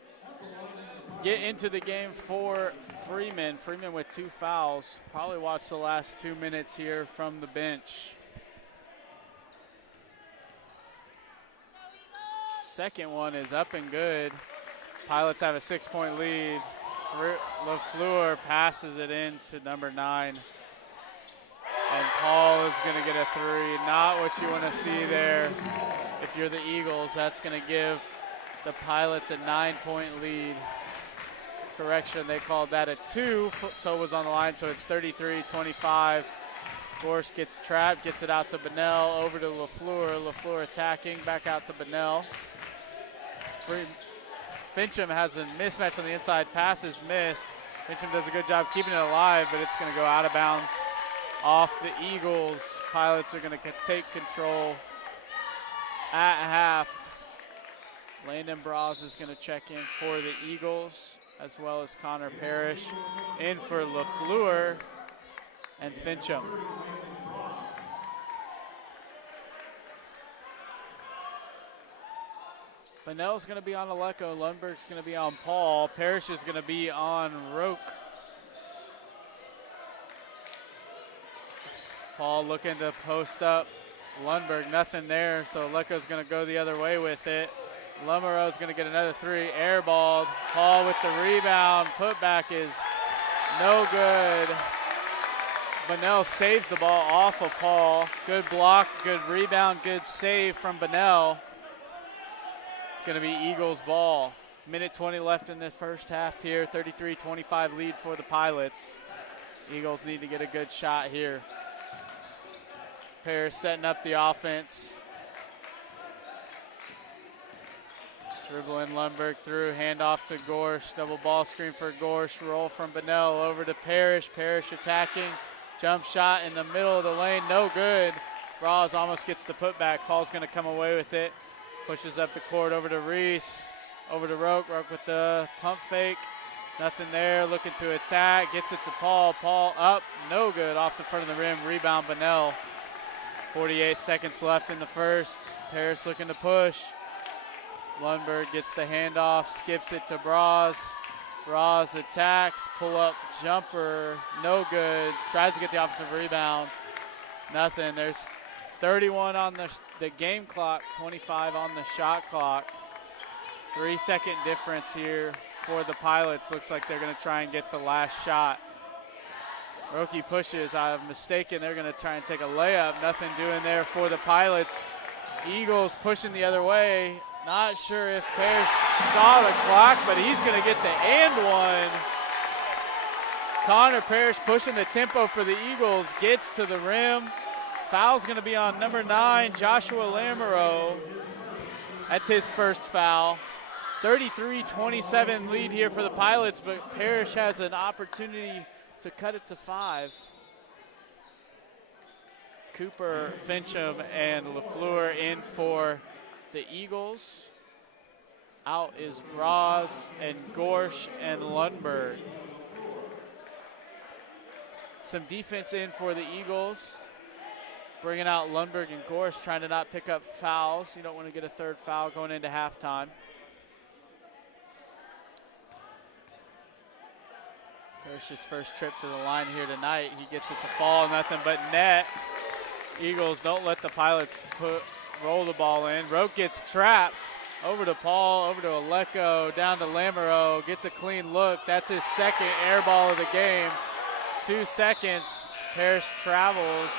get into the game for Freeman. Freeman with 2 fouls. Probably watch the last 2 minutes here from the bench. Second one is up and good. Pilots have a 6-point lead. LaFleur passes it in to number 9. And Paul is going to get a 3. Not what you want to see there. If you're the Eagles, that's going to give the Pilots a 9-point lead. Correction, they called that a 2. Toe was on the line, so it's 33-25. Gorsh gets trapped, gets it out to Bunnell, over to LaFleur. LaFleur attacking, back out to Bunnell. Fincham has a mismatch on the inside, pass is missed. Fincham does a good job keeping it alive, but it's going to go out of bounds off the Eagles. Pilots are going to take control at half. Landon Braz is going to check in for the Eagles, as well as Connor Parrish. In for LaFleur and Fincham. Bunnell's going to be on Aleko. Lundberg's going to be on Paul. Parrish is going to be on Roque. Paul looking to post up Lundberg. Nothing there, so Aleko's going to go the other way with it. Lummero's going to get another 3. Airballed. Paul with the rebound. Putback is no good. Bunnell saves the ball off of Paul. Good block, good rebound, good save from Bunnell. It's going to be Eagles ball. Minute 20 left in the first half here. 33-25 lead for the Pilots. Eagles need to get a good shot here. Parrish setting up the offense. Dribbling Lundberg through, handoff to Gorsh. Double ball screen for Gorsh. Roll from Bunnell over to Parrish. Parrish attacking. Jump shot in the middle of the lane, no good. Braz almost gets the putback. Paul's going to come away with it. Pushes up the court over to Reese. Over to Roque. Roque with the pump fake. Nothing there. Looking to attack. Gets it to Paul. Paul up. No good. Off the front of the rim. Rebound Bunnell. 48 seconds left in the first. Parrish looking to push. Lundberg gets the handoff, skips it to Braz. Braz attacks, pull up jumper, no good. Tries to get the offensive rebound, nothing. There's 31 on the game clock, 25 on the shot clock. 3-second difference here for the Pilots. Looks like they're going to try and get the last shot. Roque pushes, I'm mistaken, they're going to try and take a layup. Nothing doing there for the Pilots. Eagles pushing the other way. Not sure if Parrish saw the clock, but he's going to get the and one. Connor Parrish pushing the tempo for the Eagles, gets to the rim. Foul's going to be on number 9, Joshua Lamoureux. That's his first foul. 33-27 lead here for the Pilots, but Parrish has an opportunity to cut it to 5. Cooper, Fincham, and LaFleur in for the Eagles. Out is Braz and Gorsh and Lundberg. Some defense in for the Eagles. Bringing out Lundberg and Gorsh, trying to not pick up fouls. You don't want to get a third foul going into halftime. Parrish's first trip to the line here tonight. He gets it to fall, nothing but net. Eagles don't let the Pilots roll the ball in. Roque gets trapped. Over to Paul, over to Aleko, down to Lamoureux. Gets a clean look. That's his second air ball of the game. 2 seconds. Parrish travels.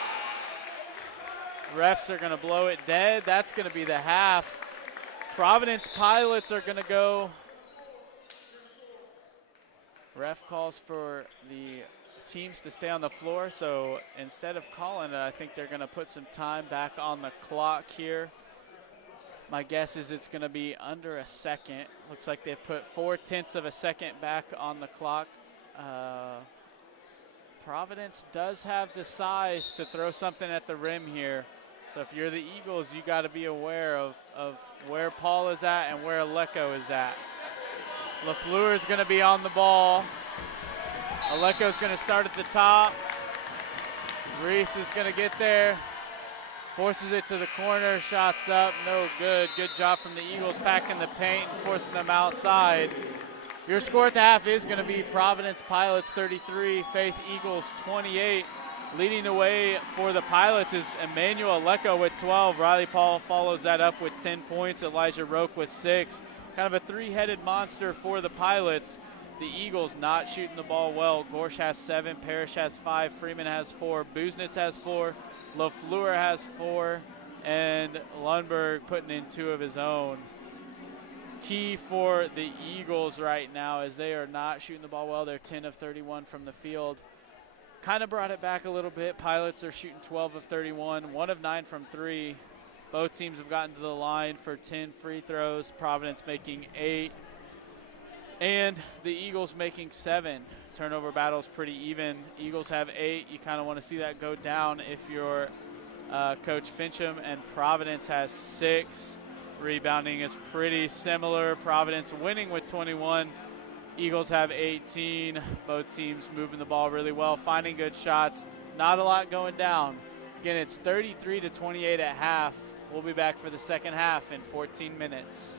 Refs are going to blow it dead. That's going to be the half. Providence Pilots are going to go. Ref calls for the teams to stay on the floor, so instead of calling it, I think they're going to put some time back on the clock here. My guess is it's going to be under a second. Looks like they've put 0.4 of a second back on the clock. Providence does have the size to throw something at the rim here. So if you're the Eagles, you got to be aware of where Paul is at and where Aleko is at. LaFleur is going to be on the ball. Aleko's going to start at the top. Reese is going to get there. Forces it to the corner. Shots up. No good. Good job from the Eagles packing the paint and forcing them outside. Your score at the half is going to be Providence Pilots 33, Faith Eagles 28. Leading the way for the Pilots is Emmanuel Aleko with 12. Riley Paul follows that up with 10 points. Elijah Roque with 6. Kind of a three-headed monster for the Pilots. the Eagles not shooting the ball well. Gorsh has 7, Parrish has 5, Freeman has 4, Busenitz has 4, LaFleur has 4, and Lundberg putting in 2 of his own. Key for the Eagles right now is they are not shooting the ball well. They're 10 of 31 from the field. Kind of brought it back a little bit. Pilots are shooting 12 of 31, 1 of 9 from 3. Both teams have gotten to the line for 10 free throws. Providence making 8. And the Eagles making 7. Turnover battle's pretty even. Eagles have 8. You kind of want to see that go down if you're Coach Fincham. And Providence has 6. Rebounding is pretty similar. Providence winning with 21. Eagles have 18. Both teams moving the ball really well, finding good shots. Not a lot going down. Again, it's 33-28 at half. We'll be back for the second half in 14 minutes.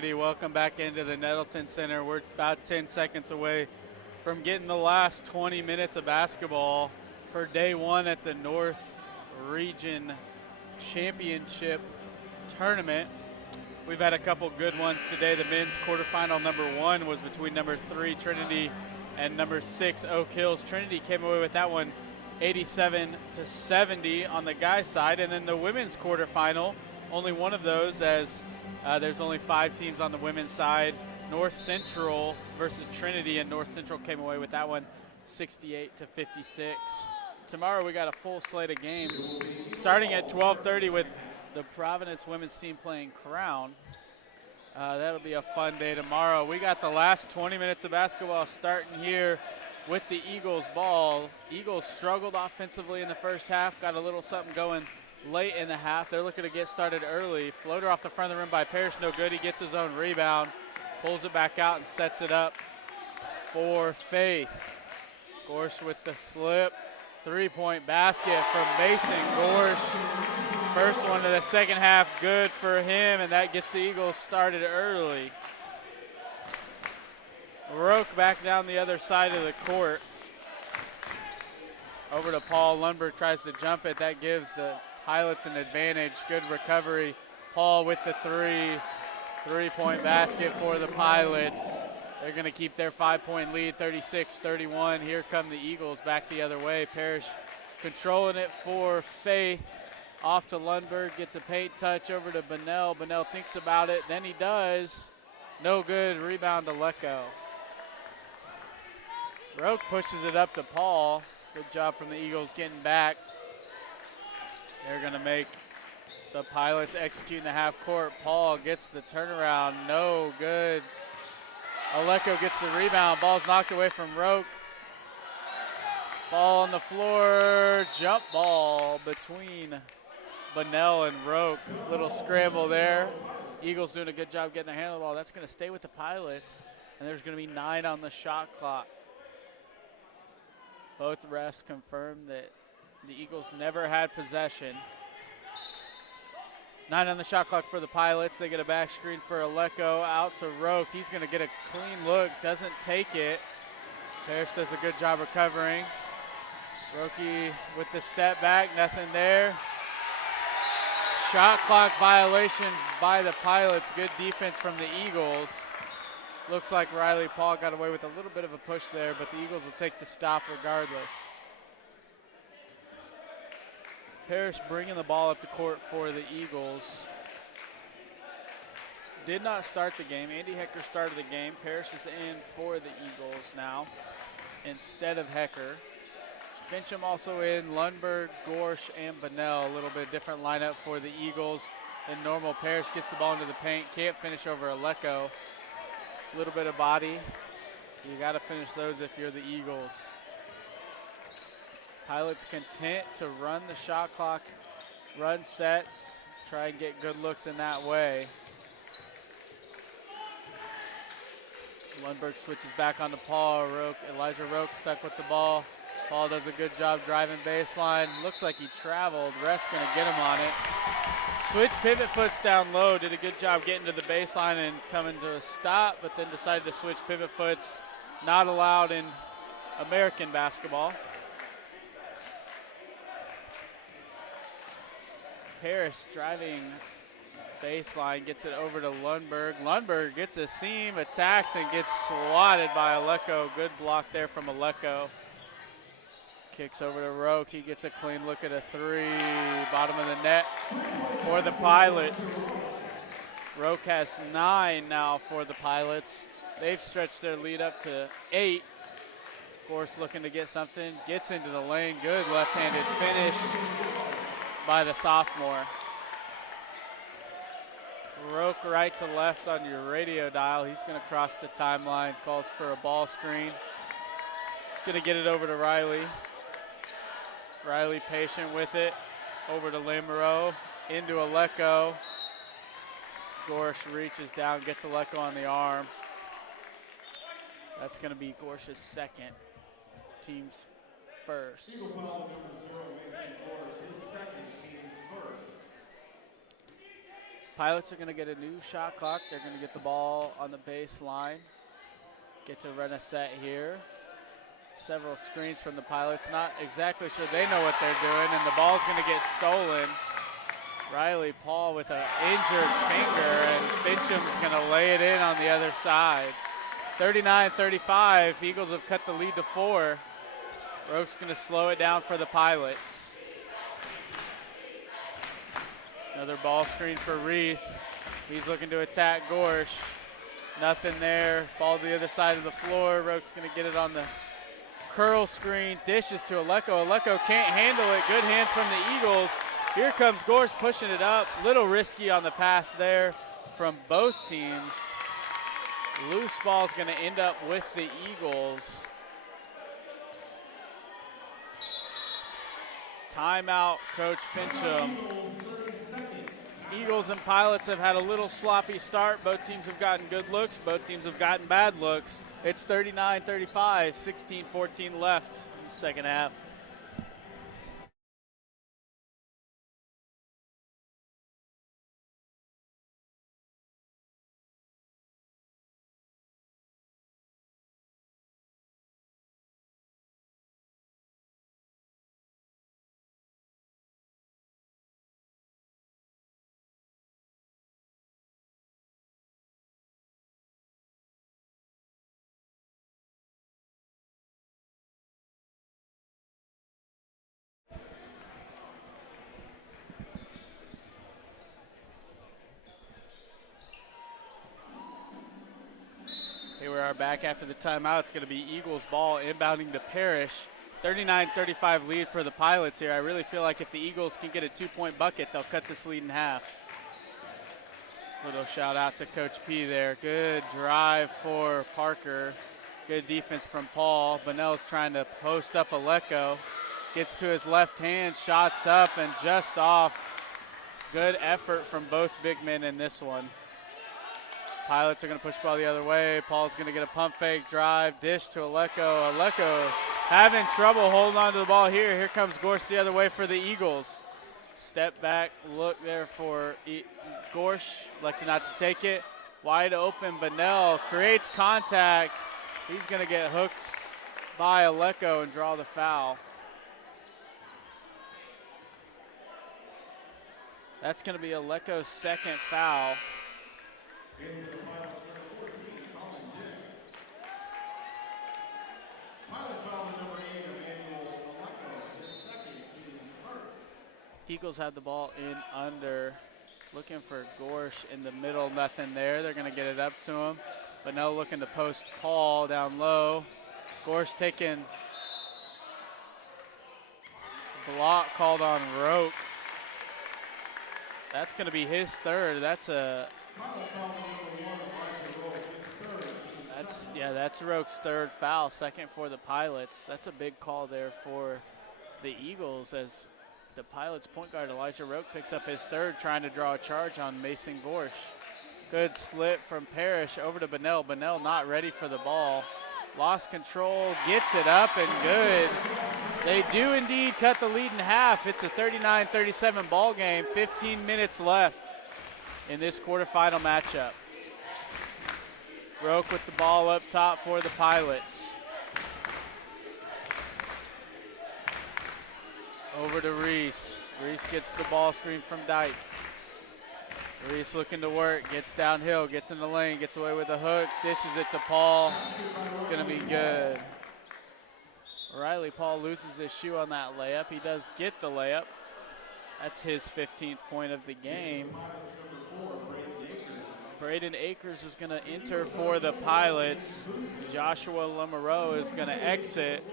righty. Welcome back into the Nettleton Center. We're about 10 seconds away from getting the last 20 minutes of basketball for day one at the North Region Championship Tournament. We've had a couple good ones today. The men's quarterfinal number 1 was between number 3 Trinity and number 6 Oak Hills. Trinity came away with that one 87-70 on the guys' side. And then the women's quarterfinal, only one of those, as there's only 5 teams on the women's side. North Central versus Trinity, and North Central came away with that one 68-56. Tomorrow we got a full slate of games starting at 12:30 with the Providence women's team playing Crown. That'll be a fun day tomorrow. We got the last 20 minutes of basketball starting here with the Eagles ball. Eagles struggled offensively in the first half, got a little something going late in the half. They're looking to get started early. Floater off the front of the rim by Parrish, no good. He gets his own rebound, pulls it back out and sets it up for Faith. Gorsh with the slip. 3-point basket from Mason Gorsh. First one of the second half, good for him, and that gets the Eagles started early. Roke back down the other side of the court. Over to Paul. Lundberg tries to jump it. That gives the Pilots an advantage. Good recovery. Paul with the three-point basket for the Pilots. They're going to keep their 5-point lead, 36-31. Here come the Eagles back the other way. Parrish controlling it for Faith. Off to Lundberg, gets a paint touch over to Bunnell. Bunnell thinks about it, then he does. No good, rebound to Lecco. Roke pushes it up to Paul. Good job from the Eagles getting back. They're gonna make the Pilots execute in the half court. Paul gets the turnaround, no good. Lecco gets the rebound, ball's knocked away from Roke. Ball on the floor, jump ball between Bunnell and Roke. Little scramble there. Eagles doing a good job getting their hand on the ball. That's going to stay with the Pilots, and there's going to be 9 on the shot clock. Both refs confirmed that the Eagles never had possession. 9 on the shot clock for the Pilots. They get a back screen for Lecco, out to Roke. He's going to get a clean look, doesn't take it. Parrish does a good job recovering. Roke with the step back, nothing there. Shot clock violation by the Pilots. Good defense from the Eagles. Looks like Riley Paul got away with a little bit of a push there, but the Eagles will take the stop regardless. Parrish bringing the ball up the court for the Eagles. Did not start the game. Andy Hecker started the game. Parrish is in for the Eagles now instead of Hecker. Fincham also in, Lundberg, Gorsh, and Bunnell. A little bit different lineup for the Eagles than normal. Parrish gets the ball into the paint, can't finish over Lecco. A little bit of body. You got to finish those if you're the Eagles. Pilots content to run the shot clock, run sets, try and get good looks in that way. Lundberg switches back onto Paul. Elijah Roke stuck with the ball. Paul does a good job driving baseline. Looks like he traveled. Ref's going to get him on it. Switch pivot foots down low. Did a good job getting to the baseline and coming to a stop, but then decided to switch pivot foots. Not allowed in American basketball. Parrish driving baseline, gets it over to Lundberg. Lundberg gets a seam, attacks, and gets swatted by Lecco. Good block there from Lecco. Kicks over to Roke. He gets a clean look at a 3. Bottom of the net for the Pilots. Roke has 9 now for the Pilots. They've stretched their lead up to 8. Of course, looking to get something. Gets into the lane. Good left-handed finish by the sophomore. Roke right to left on your radio dial. He's going to cross the timeline. Calls for a ball screen. Going to get it over to Riley. Riley patient with it. Over to Lamoureux. Into Lecco. Gorsh reaches down, gets Lecco on the arm. That's going to be Gorsh's second. Team's first. Eagle foul number 0, Mason Gorsh, his second, team's first. Pilots are going to get a new shot clock. They're going to get the ball on the baseline. Get to run a set here. Several screens from the Pilots. Not exactly sure they know what they're doing, and the ball's going to get stolen. Riley Paul with an injured finger, and Fincham's going to lay it in on the other side. 39-35, Eagles have cut the lead to 4. Roke's going to slow it down for the Pilots. Another ball screen for Reese. He's looking to attack Gorsh. Nothing there. Ball to the other side of the floor. Roke's going to get it on the curl screen. Dishes to Aleko. Aleko can't handle it. Good hands from the Eagles. Here comes Gorsh pushing it up. Little risky on the pass there from both teams. Loose ball's going to end up with the Eagles. Timeout, Coach Fincham. Eagles and Pilots have had a little sloppy start. Both teams have gotten good looks. Both teams have gotten bad looks. It's 39-35, 16-14 left in the second half. Here we are back after the timeout. It's going to be Eagles ball inbounding to Parrish. 39-35 lead for the Pilots here. I really feel like if the Eagles can get a 2-point bucket, they'll cut this lead in half. Little shout out to Coach P there. Good drive for Parker. Good defense from Paul. Bunnell's trying to post up Aleko. Gets to his left hand, shots up and just off. Good effort from both big men in this one. Pilots are going to push the ball the other way. Paul's going to get a pump fake, drive, dish to Aleko. Aleko having trouble holding on to the ball here. Here comes Gorsh the other way for the Eagles. Step back, look there for Gorsh. Elected not to take it. Wide open, Bunnell creates contact. He's going to get hooked by Aleko and draw the foul. That's going to be Aleko's second foul. Into the Pilots number 14, Colin Dick. Pilot foul number 8, Emmanuel Aleko, his second, team's first. Eagles have the ball in under. Looking for Gorsh in the middle, nothing there. They're going to get it up to him. But now looking to post Paul down low. Gorsh taking block called on Roke. That's going to be his third. That's Roke's third foul, second for the Pilots. That's a big call there for the Eagles as the Pilots point guard Elijah Roke picks up his third, trying to draw a charge on Mason Gorsh. Good slip from Parrish over to Bunnell. Bunnell not ready for the ball. Lost control, gets it up and good. They do indeed cut the lead in half. It's a 39-37 ball game, 15 minutes left in this quarterfinal matchup. Roke with the ball up top for the Pilots. Over to Reese. Reese gets the ball screen from Dyke. Reese looking to work, gets downhill, gets in the lane, gets away with a hook, dishes it to Paul. It's gonna be good. Riley Paul loses his shoe on that layup. He does get the layup. That's his 15th point of the game. Braden Akers is going to enter for the Pilots. Joshua Lamoureux is going to exit.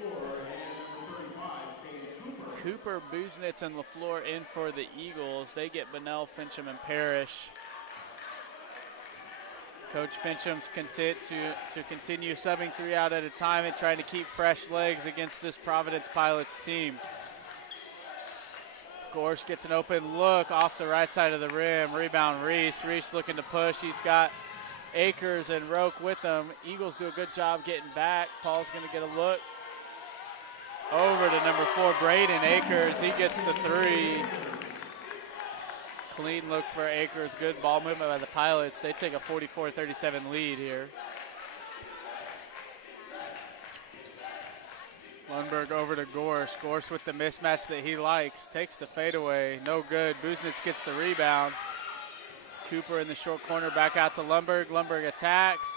Cooper, Buznitz, and LaFleur in for the Eagles. They get Bunnell, Fincham, and Parrish. Coach Fincham's content to continue subbing 3 out at a time and trying to keep fresh legs against this Providence Pilots team. Gorsh gets an open look off the right side of the rim. Rebound Reese. Reese looking to push. He's got Akers and Roke with him. Eagles do a good job getting back. Paul's going to get a look. Over to number 4, Braden Akers. He gets the 3. Clean look for Akers. Good ball movement by the Pilots. They take a 44-37 lead here. Lundberg over to Gorsh. Gorsh with the mismatch that he likes. Takes the fadeaway. No good. Busenitz gets the rebound. Cooper in the short corner. Back out to Lundberg. Lundberg attacks.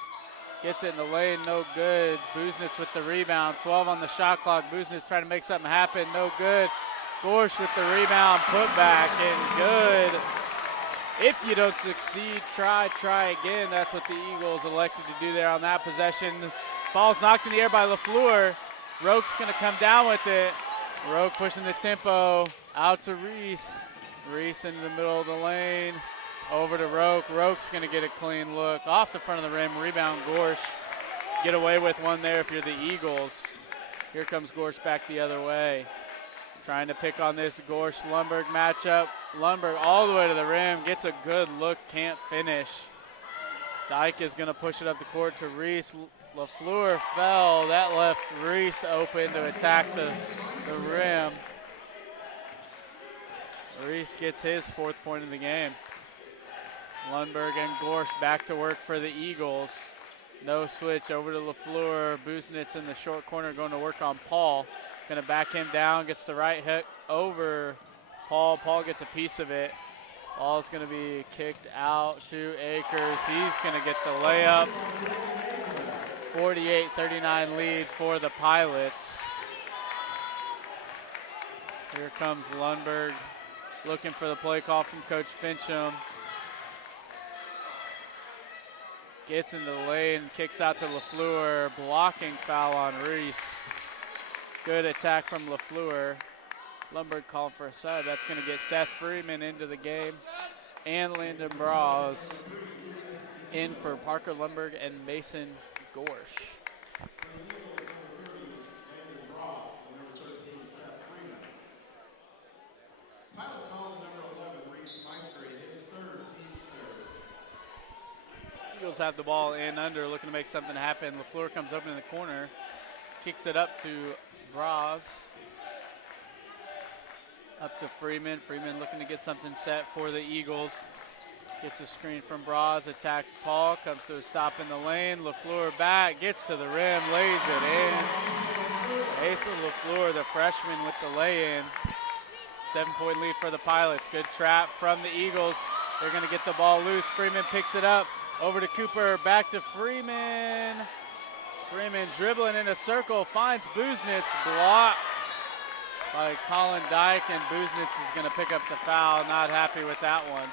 Gets it in the lane. No good. Busenitz with the rebound. 12 on the shot clock. Busenitz trying to make something happen. No good. Gorsh with the rebound. Put back and good. If you don't succeed, try again. That's what the Eagles elected to do there on that possession. Ball's knocked in the air by LaFleur. Roke's going to come down with it. Roke pushing the tempo. Out to Reese. Reese into the middle of the lane. Over to Roke. Roke's going to get a clean look. Off the front of the rim. Rebound Gorsh. Get away with one there if you're the Eagles. Here comes Gorsh back the other way. Trying to pick on this Gorsh-Lundberg matchup. Lundberg all the way to the rim. Gets a good look. Can't finish. Dyke is going to push it up the court to Reese. LaFleur fell. That left Reese open to attack the rim. Reese gets his 4th point of the game. Lundberg and Gorsh back to work for the Eagles. No switch over to LaFleur. Busenitz in the short corner going to work on Paul. Going to back him down. Gets the right hook over Paul. Paul gets a piece of it. Ball's going to be kicked out to Akers. He's going to get the layup. 48-39 lead for the Pilots. Here comes Lundberg looking for the play call from Coach Fincham. Gets into the lane, kicks out to LaFleur. Blocking foul on Reese. Good attack from LaFleur. Lundberg calling for a side. That's going to get Seth Freeman into the game. And Landon Bras in for Parker Lundberg and Mason Gorsh. Eagles have the ball in under, looking to make something happen. LaFleur comes open in the corner, kicks it up to Bras. Up to Freeman. Freeman looking to get something set for the Eagles. Gets a screen from Bras, attacks Paul, comes to a stop in the lane. LaFleur back, gets to the rim, lays it in. Asa LaFleur, the freshman, with the lay-in. 7-point lead for the Pilots. Good trap from the Eagles. They're going to get the ball loose. Freeman picks it up. Over to Cooper, back to Freeman. Freeman dribbling in a circle, finds Busenitz, blocked by Colin Dyke, and Busenitz is going to pick up the foul. Not happy with that one.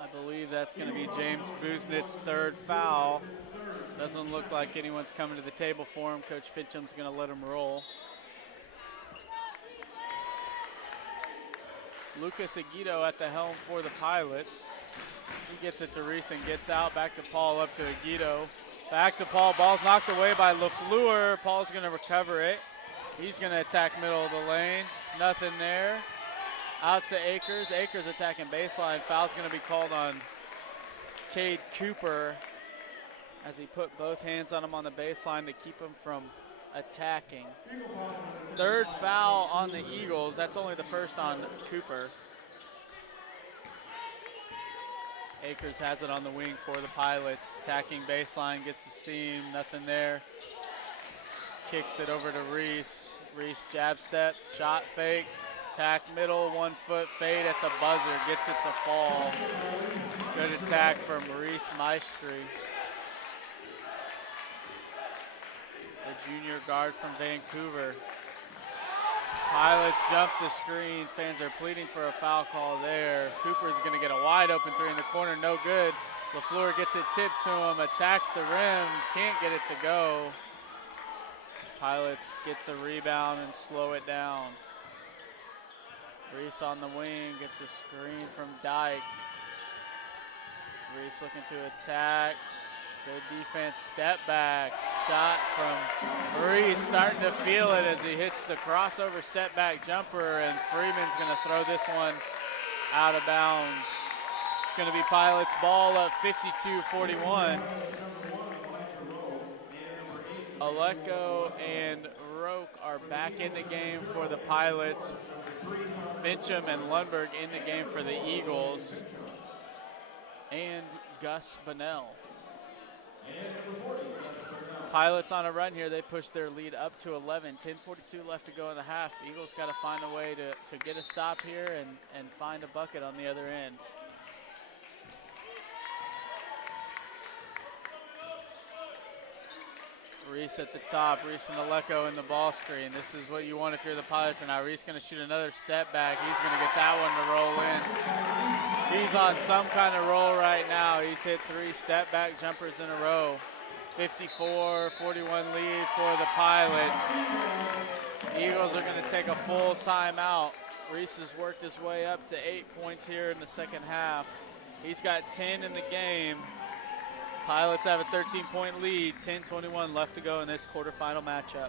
I believe that's going to be James Busenitz's 3rd foul. Doesn't look like anyone's coming to the table for him. Coach Fitcham's going to let him roll. Lucas Aguido at the helm for the Pilots. He gets it to Reese and gets out. Back to Paul, up to Aguido. Back to Paul. Ball's knocked away by LaFleur. Paul's going to recover it. He's going to attack middle of the lane. Nothing there. Out to Akers. Akers attacking baseline. Foul's going to be called on Cade Cooper as he put both hands on him on the baseline to keep him from attacking. 3rd foul on the Eagles. That's only the 1st on Cooper. Akers has it on the wing for the Pilots. Attacking baseline, gets the seam, nothing there. Kicks it over to Reese. Reese jab step, shot fake, attack middle, 1 foot fade at the buzzer, gets it to fall. Good attack from Reese Maestri. The junior guard from Vancouver. Pilots jump the screen. Fans are pleading for a foul call there. Cooper's going to get a wide open 3 in the corner. No good. LaFleur gets it tipped to him. Attacks the rim. Can't get it to go. Pilots get the rebound and slow it down. Reese on the wing. Gets a screen from Dyke. Reese looking to attack. Good defense, step back, shot from Reese, starting to feel it as he hits the crossover step back jumper, and Freeman's gonna throw this one out of bounds. It's gonna be Pilots ball up 52-41. Aleko and Roke are back in the game for the Pilots. Fincham and Lundberg in the game for the Eagles. And Gus Bunnell. Pilots on a run here. They push their lead up to 11. 10:42 left to go in the half. Eagles got to find a way to get a stop here and find a bucket on the other end. Reese at the top. Reese and Aleko in the ball screen. This is what you want if you're the Pilots. And now Reese going to shoot another step back. He's going to get that one to roll in. He's on some kind of roll right now. He's hit 3 step back jumpers in a row. 54-41 lead for the Pilots. Eagles are going to take a full timeout. Reese has worked his way up to 8 points here in the second half. He's got 10 in the game. Pilots have a 13-point lead, 10:21 left to go in this quarterfinal matchup.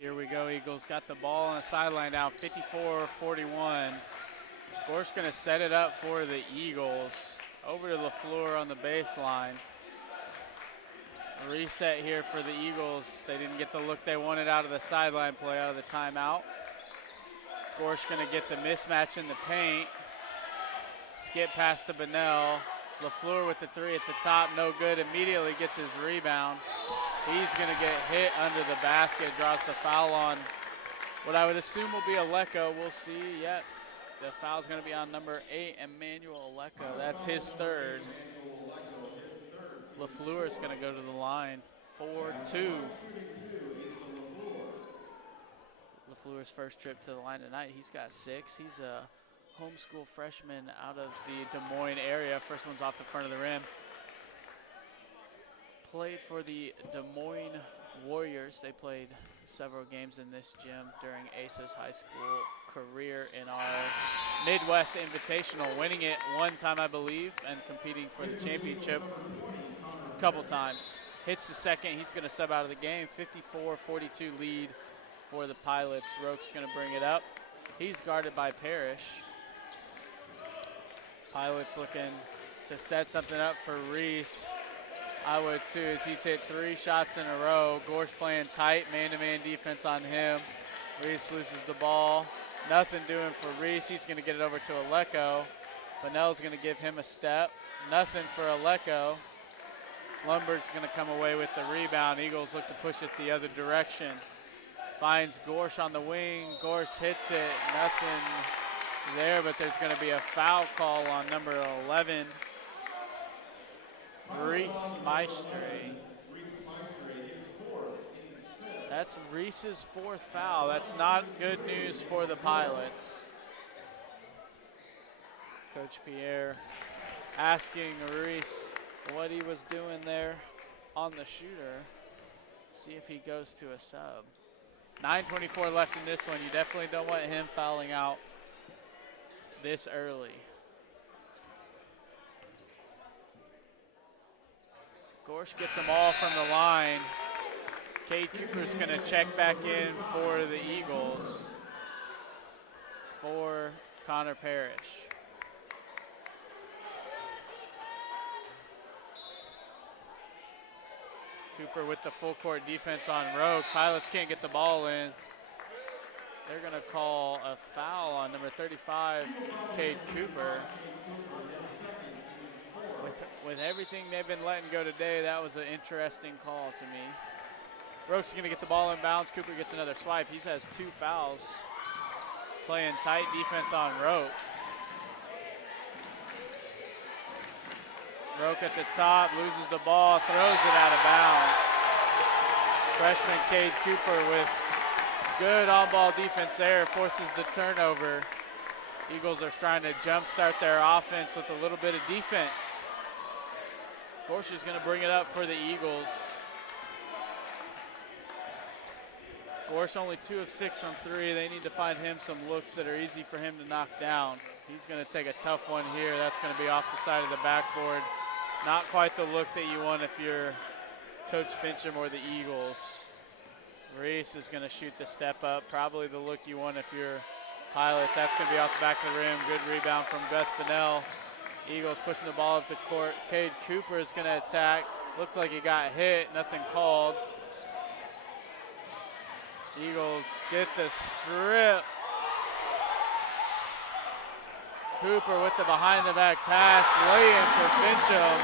Here we go, Eagles got the ball on the sideline now, 54-41. Gorsh gonna set it up for the Eagles. Over to LaFleur on the baseline. A reset here for the Eagles. They didn't get the look they wanted out of the sideline play, out of the timeout. Gorsh gonna get the mismatch in the paint. Skip pass to Bunnell. LaFleur with the 3 at the top, no good, immediately gets his rebound. He's going to get hit under the basket, draws the foul on what I would assume will be Aleko. We'll see yet. The foul's going to be on number 8, Emmanuel Aleko. That's his 3rd. LaFleur is going to go to the line, 4-2. LaFleur's first trip to the line tonight. He's got 6. He's a homeschool freshman out of the Des Moines area. First one's off the front of the rim. Played for the Des Moines Warriors. They played several games in this gym during Asa's high school career in our Midwest Invitational, winning it one time, I believe, and competing for the championship a couple times. Hits the second. He's going to sub out of the game. 54-42 lead for the Pilots. Roke's going to bring it up. He's guarded by Parrish. Pilots looking to set something up for Reese. I would too, as he's hit 3 shots in a row. Gorsh playing tight, man-to-man defense on him. Reese loses the ball. Nothing doing for Reese. He's going to get it over to Aleko. Bunnell's going to give him a step. Nothing for Aleko. Lundberg's going to come away with the rebound. Eagles look to push it the other direction. Finds Gorsh on the wing. Gorsh hits it. Nothing there, but there's going to be a foul call on number 11. Reese Maestre. That's Reese's 4th foul. That's not good news for the Pilots. Coach Pierre asking Reese what he was doing there on the shooter. See if he goes to a sub. 9:24 left in this one. You definitely don't want him fouling out this early. Gorsh gets them all from the line. Cade Cooper's going to check back in for the Eagles for Connor Parrish. Cooper with the full court defense on Rogue. Pilots can't get the ball in. They're going to call a foul on number 35, Cade Cooper. With everything they've been letting go today, that was an interesting call to me. Rogue's going to get the ball in bounds. Cooper gets another swipe. He has 2 fouls. Playing tight defense on Rogue. Roque at the top, loses the ball, throws it out of bounds. Freshman Cade Cooper with good on-ball defense there, forces the turnover. Eagles are trying to jumpstart their offense with a little bit of defense. Gorsh is going to bring it up for the Eagles. Gorsh only 2 of 6 from 3. They need to find him some looks that are easy for him to knock down. He's going to take a tough one here. That's going to be off the side of the backboard. Not quite the look that you want if you're Coach Fincham or the Eagles. Reese is going to shoot the step up. Probably the look you want if you're Pilots. That's going to be off the back of the rim. Good rebound from Gus Bunnell. Eagles pushing the ball up the court. Cade Cooper is going to attack. Looked like he got hit. Nothing called. Eagles get the strip. Cooper with the behind-the-back pass, lay-in for Fincham.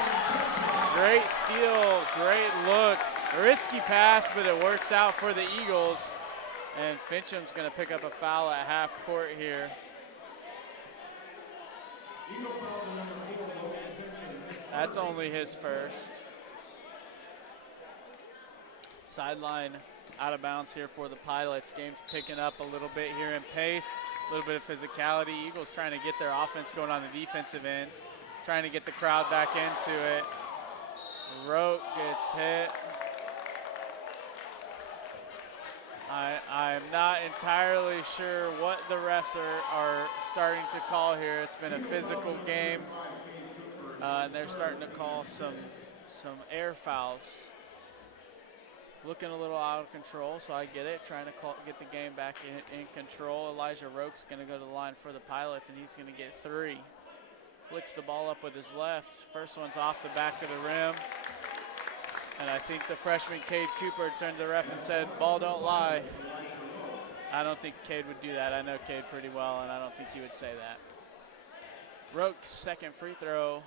Great steal, great look. Risky pass, but it works out for the Eagles. And Fincham's going to pick up a foul at half court here. That's only his first. Sideline out of bounds here for the Pilots. Game's picking up a little bit here in pace. A little bit of physicality. Eagles trying to get their offense going on the defensive end. Trying to get the crowd back into it. Roque gets hit. I'm not entirely sure what the refs are starting to call here. It's been a physical game. And they're starting to call some air fouls. Looking a little out of control, so I get it. Trying to get the game back in control. Elijah Roque's going to go to the line for the Pilots, and he's going to get 3. Flicks the ball up with his left. First one's off the back of the rim. And I think the freshman, Cade Cooper, turned to the ref and said, "Ball don't lie." I don't think Cade would do that. I know Cade pretty well, and I don't think he would say that. Roque's second free throw.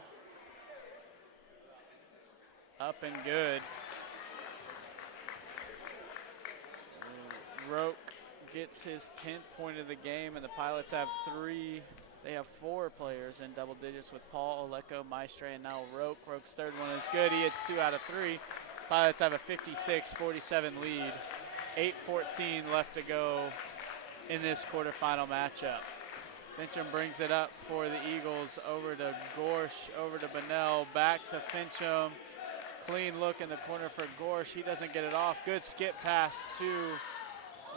Up and good. Roque gets his 10th point of the game, and the Pilots have 3. They have 4 players in double digits with Paul, Oleko, Maestre, and now Roque. Roque's third one is good. He hits 2 out of 3. Pilots have a 56-47 lead. 8:14 left to go in this quarterfinal matchup. Fincham brings it up for the Eagles. Over to Gorsh, over to Bunnell, back to Fincham. Clean look in the corner for Gorsh. He doesn't get it off. Good skip pass to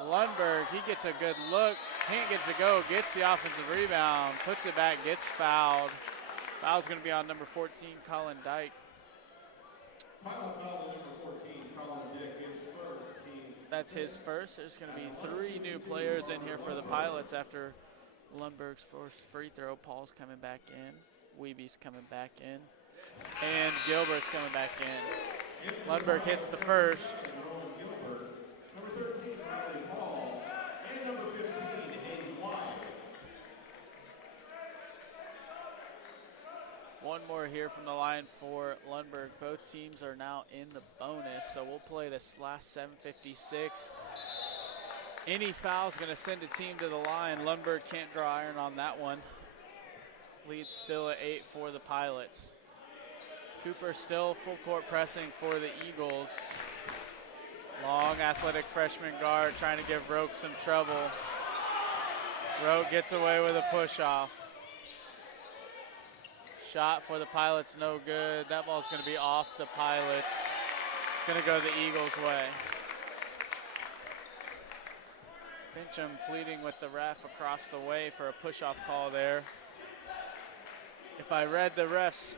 Lundberg. He gets a good look. Can't get to go. Gets the offensive rebound. Puts it back. Gets fouled. Foul's going to be on number 14, Colin Dyke. That's his first. There's going to be 3 new players in here for the Pilots after Lundberg's first free throw. Paul's coming back in. Weeby's coming back in. And Gilbert's coming back in. Lundberg hits the first. One more here from the line for Lundberg. Both teams are now in the bonus, so we'll play this last 7:56. Any foul's going to send a team to the line. Lundberg can't draw iron on that one. Lead still at 8 for the Pilots. Cooper still full court pressing for the Eagles. Long athletic freshman guard trying to give Roque some trouble. Roque gets away with a push-off. Shot for the Pilots, no good. That ball's going to be off the Pilots. Going to go the Eagles' way. Fincham pleading with the ref across the way for a push-off call there. If I read the ref's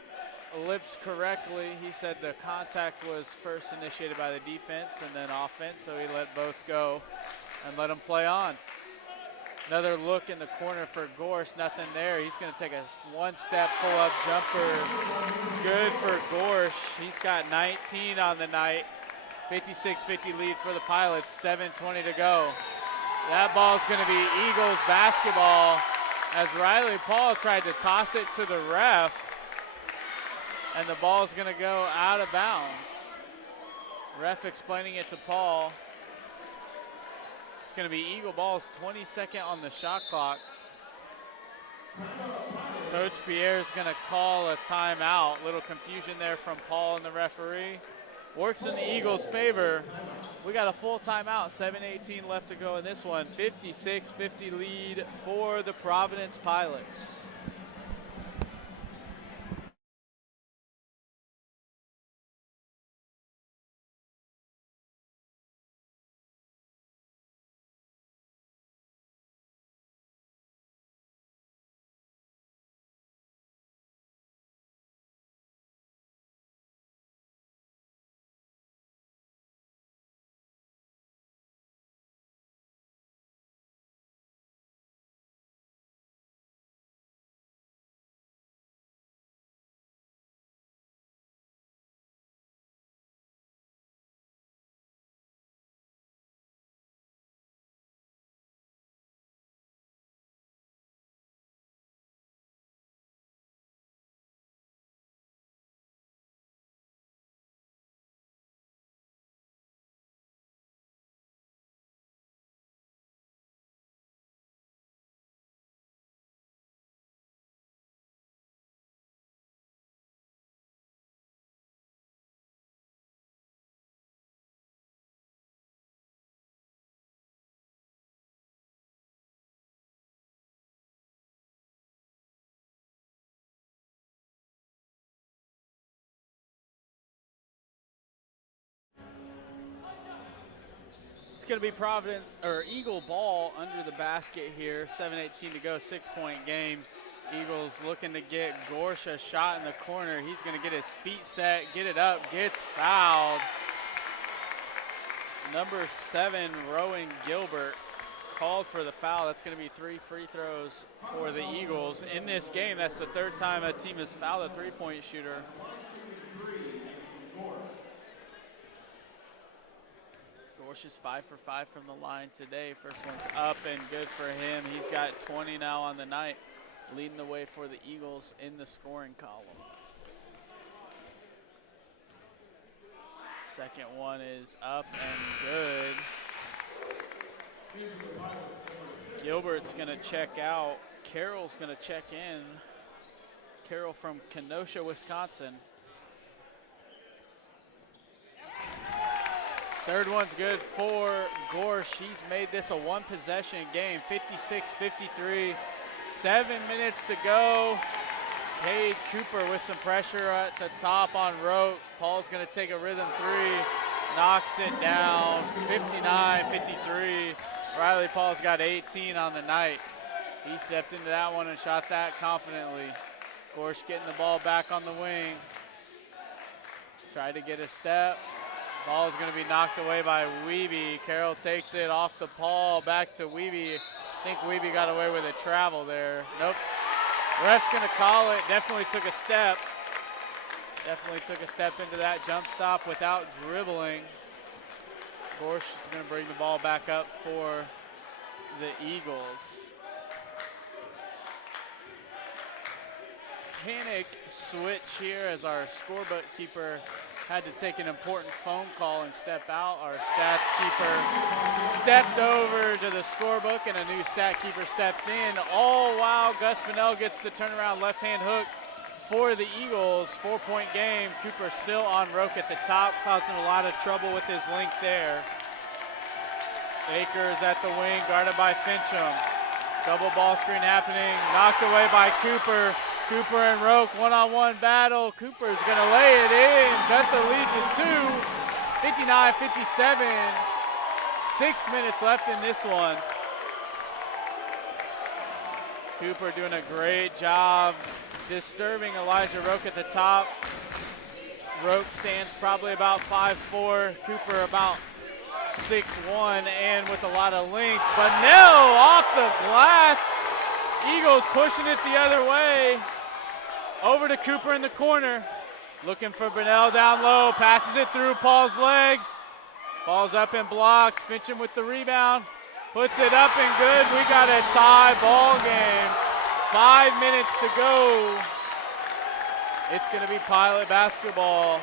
lips correctly. He said the contact was first initiated by the defense and then offense, so he let both go and let them play on. Another look in the corner for Gorsh, nothing there. He's gonna take a one-step pull-up jumper. Good for Gorsh. He's got 19 on the night. 56-50 lead for the Pilots, 7:20 to go. That ball's gonna be Eagles basketball as Riley Paul tried to toss it to the ref, and the ball's gonna go out of bounds. Ref explaining it to Paul. It's going to be Eagle balls, 22nd on the shot clock. Coach Pierre's going to call a timeout. Little confusion there from Paul and the referee. Works in the Eagles' favor. We got a full timeout, 7:18 left to go in this one. 56-50 lead for the Providence Pilots. It's going to be Providence or Eagle ball under the basket here. 7:18 to go, 6-point game. Eagles looking to get Gorsh a shot in the corner. He's going to get his feet set, get it up, gets fouled. Number 7, Rowan Gilbert, called for the foul. That's going to be 3 free throws for the Eagles. In this game, that's the third time a team has fouled a three-point shooter. Gorsh is 5 for 5 from the line today. First one's up and good for him. He's got 20 now on the night, leading the way for the Eagles in the scoring column. Second one is up and good. Gilbert's gonna check out. Carroll's gonna check in. Carroll from Kenosha, Wisconsin. Third one's good for Gorsh. He's made this a one-possession game, 56-53. 7 minutes to go. Cade Cooper with some pressure at the top on Rote. Paul's going to take a rhythm three, knocks it down, 59-53. Riley Paul's got 18 on the night. He stepped into that one and shot that confidently. Gorsh getting the ball back on the wing. Tried to get a step. Ball is going to be knocked away by Wiebe. Carroll takes it off to Paul, back to Wiebe. I think Wiebe got away with a travel there. Nope. Ref's going to call it. Definitely took a step. Definitely took a step into that jump stop without dribbling. Gorsh is going to bring the ball back up for the Eagles. Panic switch here as our scorebook keeper had to take an important phone call and step out. Our stats keeper stepped over to the scorebook and a new stat keeper stepped in. All while Gus Bunnell gets the turnaround left-hand hook for the Eagles. 4-point game. Cooper still on Roke at the top, causing a lot of trouble with his length there. Akers at the wing, guarded by Fincham. Double ball screen happening, knocked away by Cooper. Cooper and Roke, one-on-one battle. Cooper's gonna lay it in, cut the lead to 2, 59-57. 6 minutes left in this one. Cooper doing a great job disturbing Elijah Roke at the top. Roke stands probably about 5'4", Cooper about 6'1", and with a lot of length. Bunnell off the glass. Eagles pushing it the other way. Over to Cooper in the corner. Looking for Bunnell down low. Passes it through Paul's legs. Ball's up and blocked. Fincham with the rebound. Puts it up and good. We got a tie ball game. 5 minutes to go. It's going to be Pilot basketball.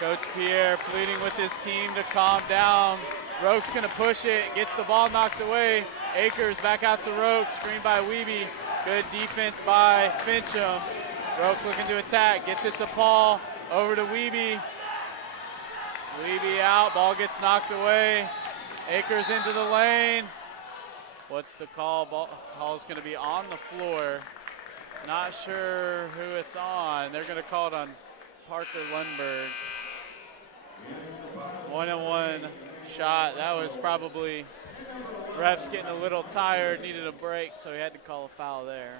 Coach Pierre pleading with his team to calm down. Roke's going to push it. Gets the ball knocked away. Akers back out to Roke. Screened by Wiebe. Good defense by Fincham. Roke looking to attack. Gets it to Paul. Over to Wiebe. Wiebe out. Ball gets knocked away. Akers into the lane. What's the call? Call's going to be on the floor. Not sure who it's on. They're going to call it on Parker Lundberg. 1-on-1 shot. That was probably refs getting a little tired, needed a break, so he had to call a foul there.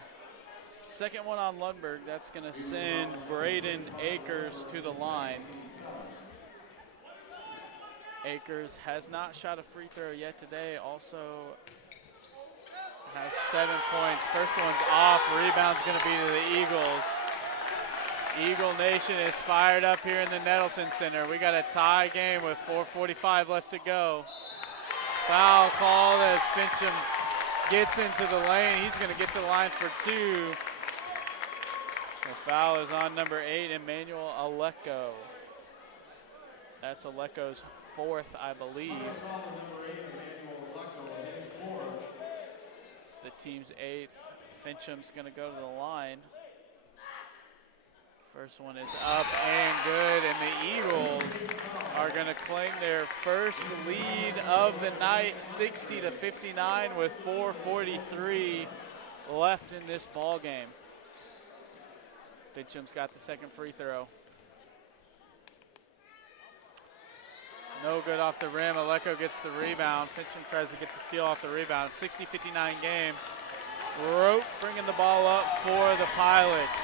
Second one on Lundberg. That's going to send Braden Akers to the line. Akers has not shot a free throw yet today. Also has 7 points. First one's off. Rebound's going to be to the Eagles. Eagle Nation is fired up here in the Nettleton Center. We got a tie game with 4:45 left to go. Foul call as Fincham gets into the lane. He's going to get to the line for two. The foul is on number 8, Emmanuel Aleko. That's Aleko's fourth, I believe. It's the team's 8th. Fincham's going to go to the line. First one is up and good, and the Eagles are going to claim their first lead of the night, 60-59, with 4:43 left in this ball game. Fincham's got the second free throw. No good off the rim. Aleko gets the rebound. Fincham tries to get the steal off the rebound. 60-59 game. Rope bringing the ball up for the Pilots.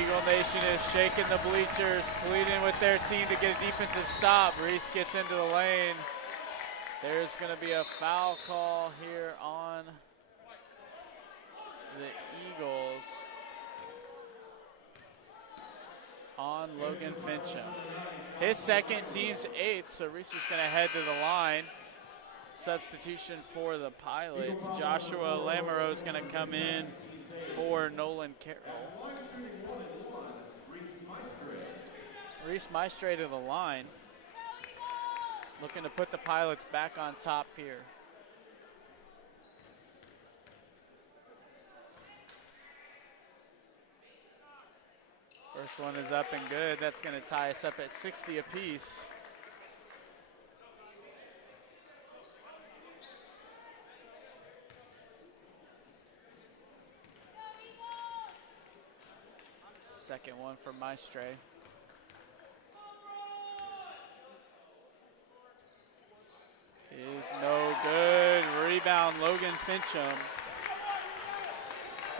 Eagle Nation is shaking the bleachers, pleading with their team to get a defensive stop. Reese gets into the lane. There's going to be a foul call here on the Eagles. On Logan Fincham. His second, team's 8th, so Reese is going to head to the line. Substitution for the Pilots. Joshua Lamoureux is going to come in for Nolan Carroll. Reese Maestre to the line. Looking to put the Pilots back on top here. First one is up and good. That's going to tie us up at 60 apiece. Second one for Maestre. Is no good. Rebound, Logan Fincham.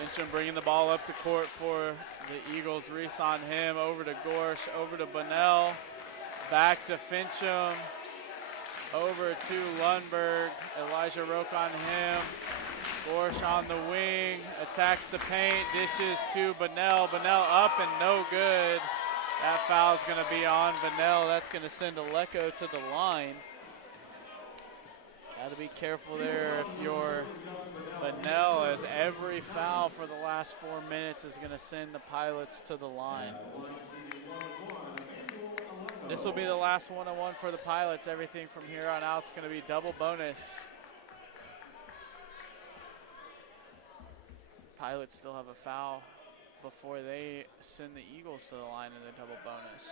Fincham bringing the ball up the court for the Eagles. Reese on him, over to Gorsh, over to Bunnell, back to Fincham, over to Lundberg. Elijah Roke on him. Gorsh on the wing, attacks the paint, dishes to Bunnell. Bunnell up and no good. That foul is going to be on Bunnell. That's going to send Aleko to the line. Got to be careful there if you're Bunnell, as every foul for the last 4 minutes is going to send the Pilots to the line. This will be the last one-on-one for the Pilots. Everything from here on out is going to be double bonus. Pilots still have a foul before they send the Eagles to the line in the double bonus.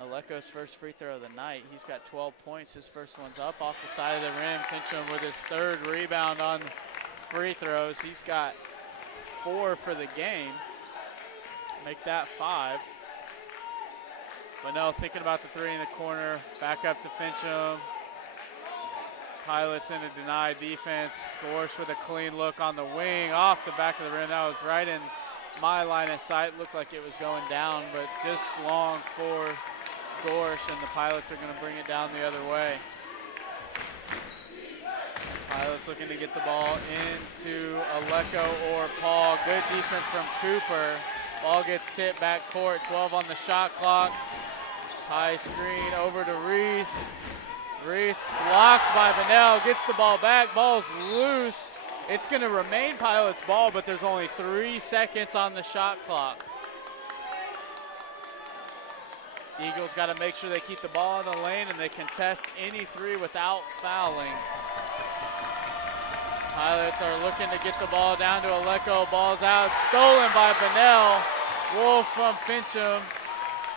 Aleko's first free throw of the night. He's got 12 points. His first one's up off the side of the rim. Fincham with his third rebound on free throws. He's got 4 for the game. Make that 5. Bunnell thinking about the 3 in the corner. Back up to Fincham. Pilots in a denied defense. Gorsh with a clean look on the wing, off the back of the rim. That was right in my line of sight. Looked like it was going down, but just long for Gorsh, and the Pilots are going to bring it down the other way. Pilots looking to get the ball into Aleko or Paul. Good defense from Cooper. Ball gets tipped back court, 12 on the shot clock. High screen over to Reese. Reese blocked by Vanell, gets the ball back, ball's loose. It's gonna remain Pilots ball, but there's only 3 seconds on the shot clock. Eagles gotta make sure they keep the ball in the lane and they contest any 3 without fouling. Pilots are looking to get the ball down to Aleko, ball's out, stolen by Vanell. Wolf from Fincham.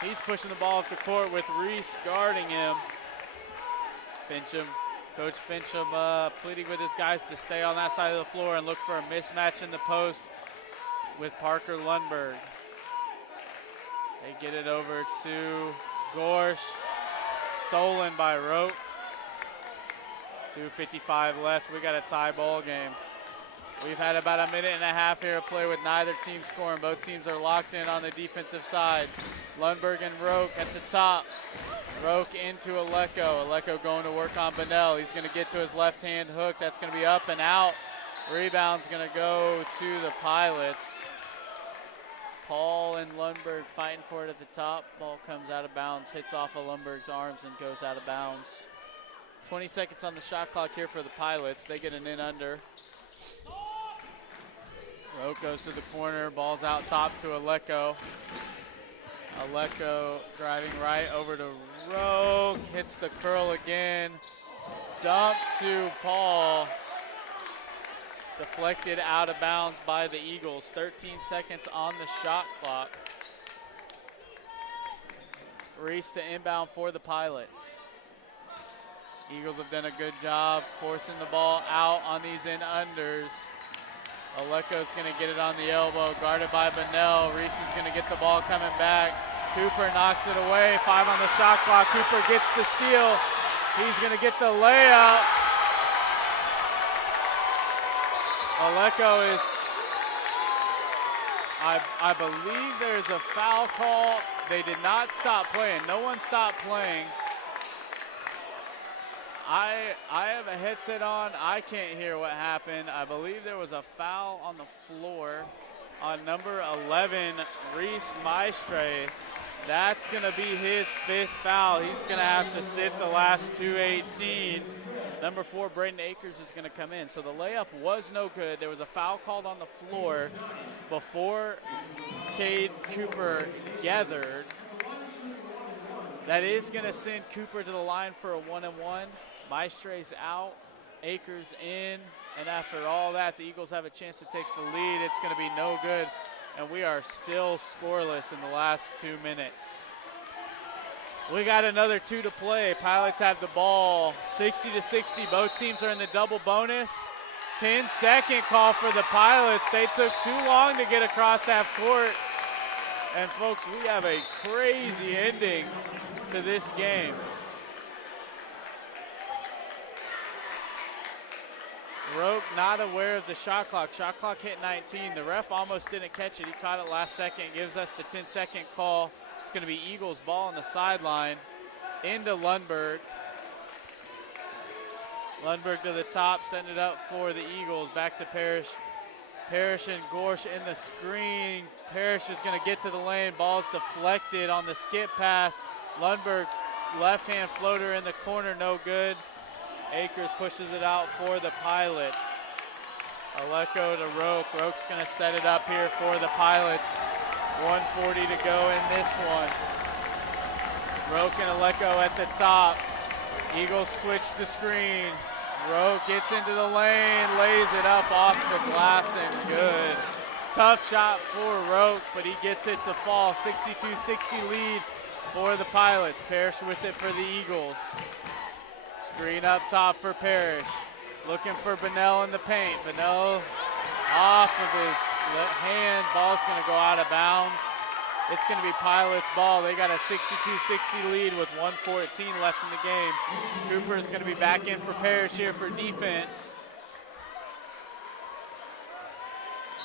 He's pushing the ball up the court with Reese guarding him. Coach Fincham pleading with his guys to stay on that side of the floor and look for a mismatch in the post with Parker Lundberg. They get it over to Gorsh, stolen by Roque. 2:55 left, we got a tie ball game. We've had about a minute and a half here to play with neither team scoring. Both teams are locked in on the defensive side. Lundberg and Roque at the top. Roque into Aleko. Aleko going to work on Vanell. He's going to get to his left-hand hook. That's going to be up and out. Rebound's going to go to the Pilots. Paul and Lundberg fighting for it at the top. Ball comes out of bounds, hits off of Lundberg's arms and goes out of bounds. 20 seconds on the shot clock here for the Pilots. They get an in under. Roque goes to the corner, ball's out top to Aleko. Aleko driving right over to Roque, hits the curl again. Dump to Paul. Deflected out of bounds by the Eagles. 13 seconds on the shot clock. Reese to inbound for the Pilots. Eagles have done a good job forcing the ball out on these in-unders. Aleko's gonna get it on the elbow, guarded by Vanell. Reese is gonna get the ball coming back. Cooper knocks it away, 5 on the shot clock. Cooper gets the steal. He's gonna get the layup. Aleko is, I believe there's a foul call. They did not stop playing. No one stopped playing. I have a headset on. I can't hear what happened. I believe there was a foul on the floor on number 11, Reese Maestre. That's going to be his 5th foul. He's going to have to sit the last 2:18. Number 4, Braden Akers is going to come in. So the layup was no good. There was a foul called on the floor before Cade Cooper gathered. That is going to send Cooper to the line for a 1-and-1. Maestre's out, Akers in, and after all that, the Eagles have a chance to take the lead. It's going to be no good, and we are still scoreless in the last 2 minutes. We got another 2 to play. Pilots have the ball, 60-60. Both teams are in the double bonus. 10-second call for the Pilots. They took too long to get across half court. And folks, we have a crazy ending to this game. Roque not aware of the shot clock. Shot clock hit 19. The ref almost didn't catch it. He caught it last second, gives us the 10-second call. It's going to be Eagles ball on the sideline into Lundberg. Lundberg to the top, setting it up for the Eagles. Back to Parrish. Parrish and Gorsh in the screen. Parrish is going to get to the lane. Ball's deflected on the skip pass. Lundberg left-hand floater in the corner, no good. Akers pushes it out for the Pilots. Aleko to Roque. Roque's going to set it up here for the Pilots. 1:40 to go in this one. Roque and Aleko at the top. Eagles switch the screen. Roque gets into the lane, lays it up off the glass and good. Tough shot for Roque, but he gets it to fall. 62-60 lead for the Pilots. Parrish with it for the Eagles. Screen up top for Parrish. Looking for Vanell in the paint. Vanell off of his hand. Ball's going to go out of bounds. It's going to be Pilots ball. They got a 62-60 lead with 1:14 left in the game. Cooper is going to be back in for Parrish here for defense.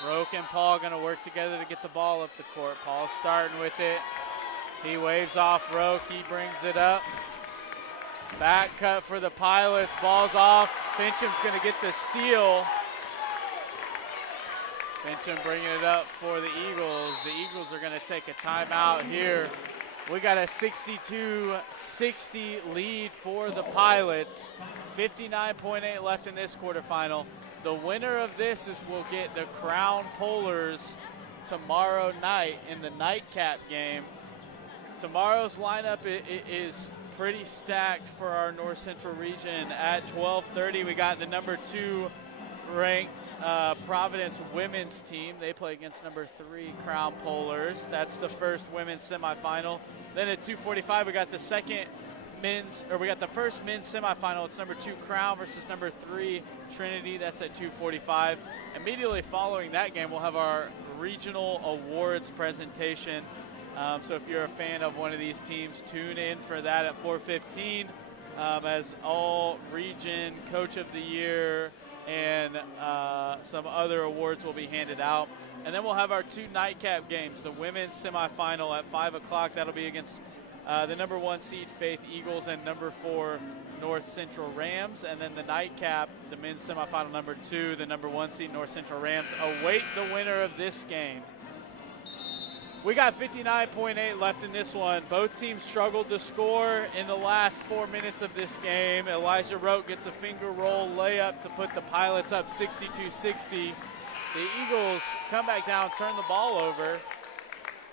Roke and Paul going to work together to get the ball up the court. Paul's starting with it. He waves off Roke. He brings it up. Back cut for the Pilots. Ball's off. Fincham's going to get the steal. Fincham bringing it up for the Eagles. The Eagles are going to take a timeout here. We got a 62-60 lead for the Pilots. 59.8 left in this quarterfinal. The winner of this will get the Crown Polars tomorrow night in the nightcap game. Tomorrow's lineup is pretty stacked for our North Central region. At 12:30, we got the number 2 ranked Providence women's team. They play against number 3 Crown Polars. That's the first women's semifinal. Then at 2:45, we got the first men's semifinal. It's number 2 Crown versus number 3 Trinity. That's at 2:45. Immediately following that game, we'll have our regional awards presentation. So if you're a fan of one of these teams, tune in for that at 4:15 as all region coach of the year and some other awards will be handed out. And then we'll have our 2 nightcap games. The women's semifinal at 5 o'clock. That'll be against the number 1 seed Faith Eagles and number 4 North Central Rams. And then the nightcap, the men's semifinal number 2, the number 1 seed North Central Rams. Await the winner of this game. We got 59.8 left in this one. Both teams struggled to score in the last 4 minutes of this game. Elijah Rote gets a finger roll layup to put the Pilots up 62-60. The Eagles come back down, turn the ball over,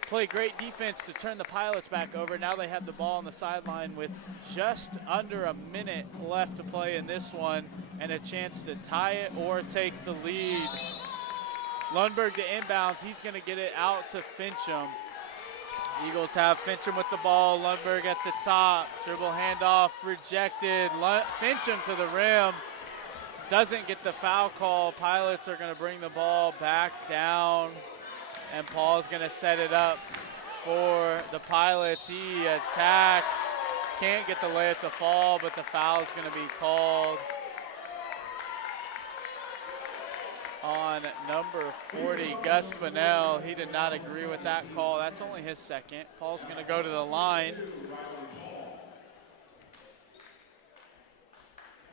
play great defense to turn the Pilots back over. Now they have the ball on the sideline with just under a minute left to play in this one and a chance to tie it or take the lead. Lundberg to inbounds. He's going to get it out to Fincham. Eagles have Fincham with the ball. Lundberg at the top. Dribble handoff rejected. Fincham to the rim. Doesn't get the foul call. Pilots are going to bring the ball back down. And Paul's going to set it up for the Pilots. He attacks. Can't get the layup to fall, but the foul is going to be called on number 40, Gus Bunnell. He did not agree with that call. That's only his second. Paul's going to go to the line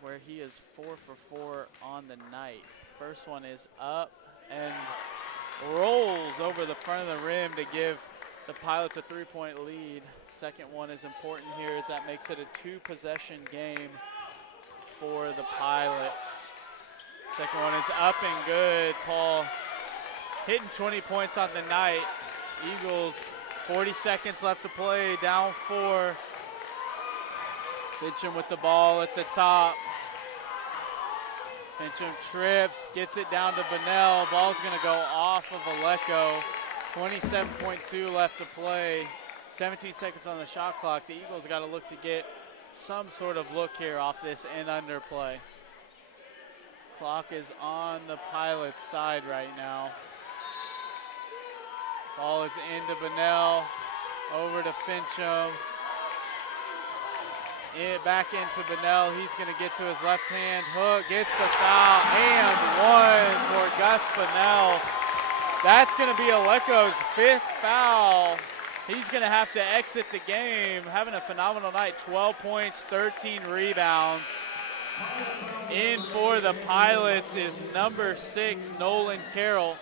where he is 4 for 4 on the night. First one is up and rolls over the front of the rim to give the Pilots a 3-point lead. Second one is important here as that makes it a 2-possession game for the Pilots. Second one is up and good. Paul hitting 20 points on the night. Eagles, 40 seconds left to play, down 4. Fincham with the ball at the top. Fincham trips, gets it down to Bunnell. Ball's going to go off of Aleko. 27.2 left to play. 17 seconds on the shot clock. The Eagles got to look to get some sort of look here off this in under play. Clock is on the Pilots' side right now. Ball is into Bunnell, over to Fincham. Back into Bunnell. He's going to get to his left hand hook, gets the foul, and 1 for Gus Bunnell. That's going to be Aleko's 5th foul. He's going to have to exit the game. Having a phenomenal night, 12 points, 13 rebounds. In for the Pilots is number 6, Nolan Carroll.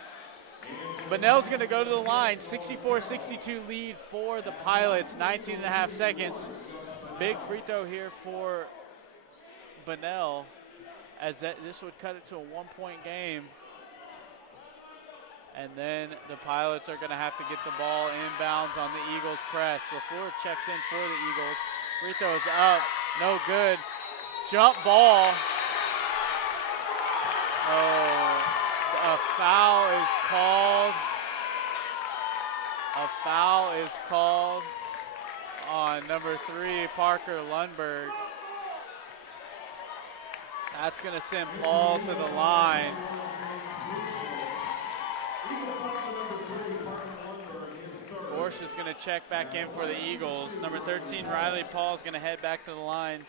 Bunnell's going to go to the line. 64-62 lead for the Pilots. 19.5 seconds. Big free throw here for Bunnell as this would cut it to a 1-point game. And then the Pilots are going to have to get the ball inbounds on the Eagles press. LaFleur checks in for the Eagles. Free throw is up. No good. Jump ball. Oh, a foul is called. A foul is called on number 3, Parker Lundberg. That's going to send Paul to the line. Gorsh is going to check back in for the Eagles. Number 13, Riley Paul, is going to head back to the line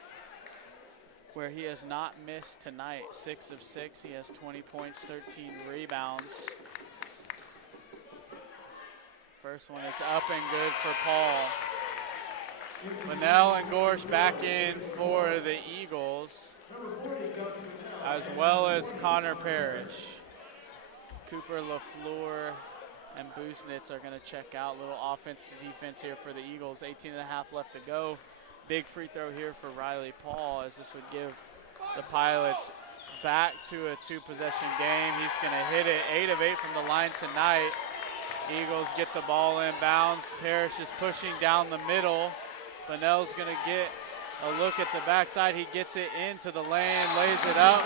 where he has not missed tonight. 6 of 6. He has 20 points, 13 rebounds. First one is up and good for Paul. Linnell and Gorsh back in for the Eagles, as well as Connor Parrish. Cooper, LaFleur, and Busnitz are going to check out. Little offense to defense here for the Eagles. 18.5 left to go. Big free throw here for Riley Paul, as this would give the Pilots back to a 2-possession game. He's going to hit it. 8 of 8 from the line tonight. Eagles get the ball in bounds. Parrish is pushing down the middle. Linnell's going to get a look at the backside. He gets it into the lane, lays it up.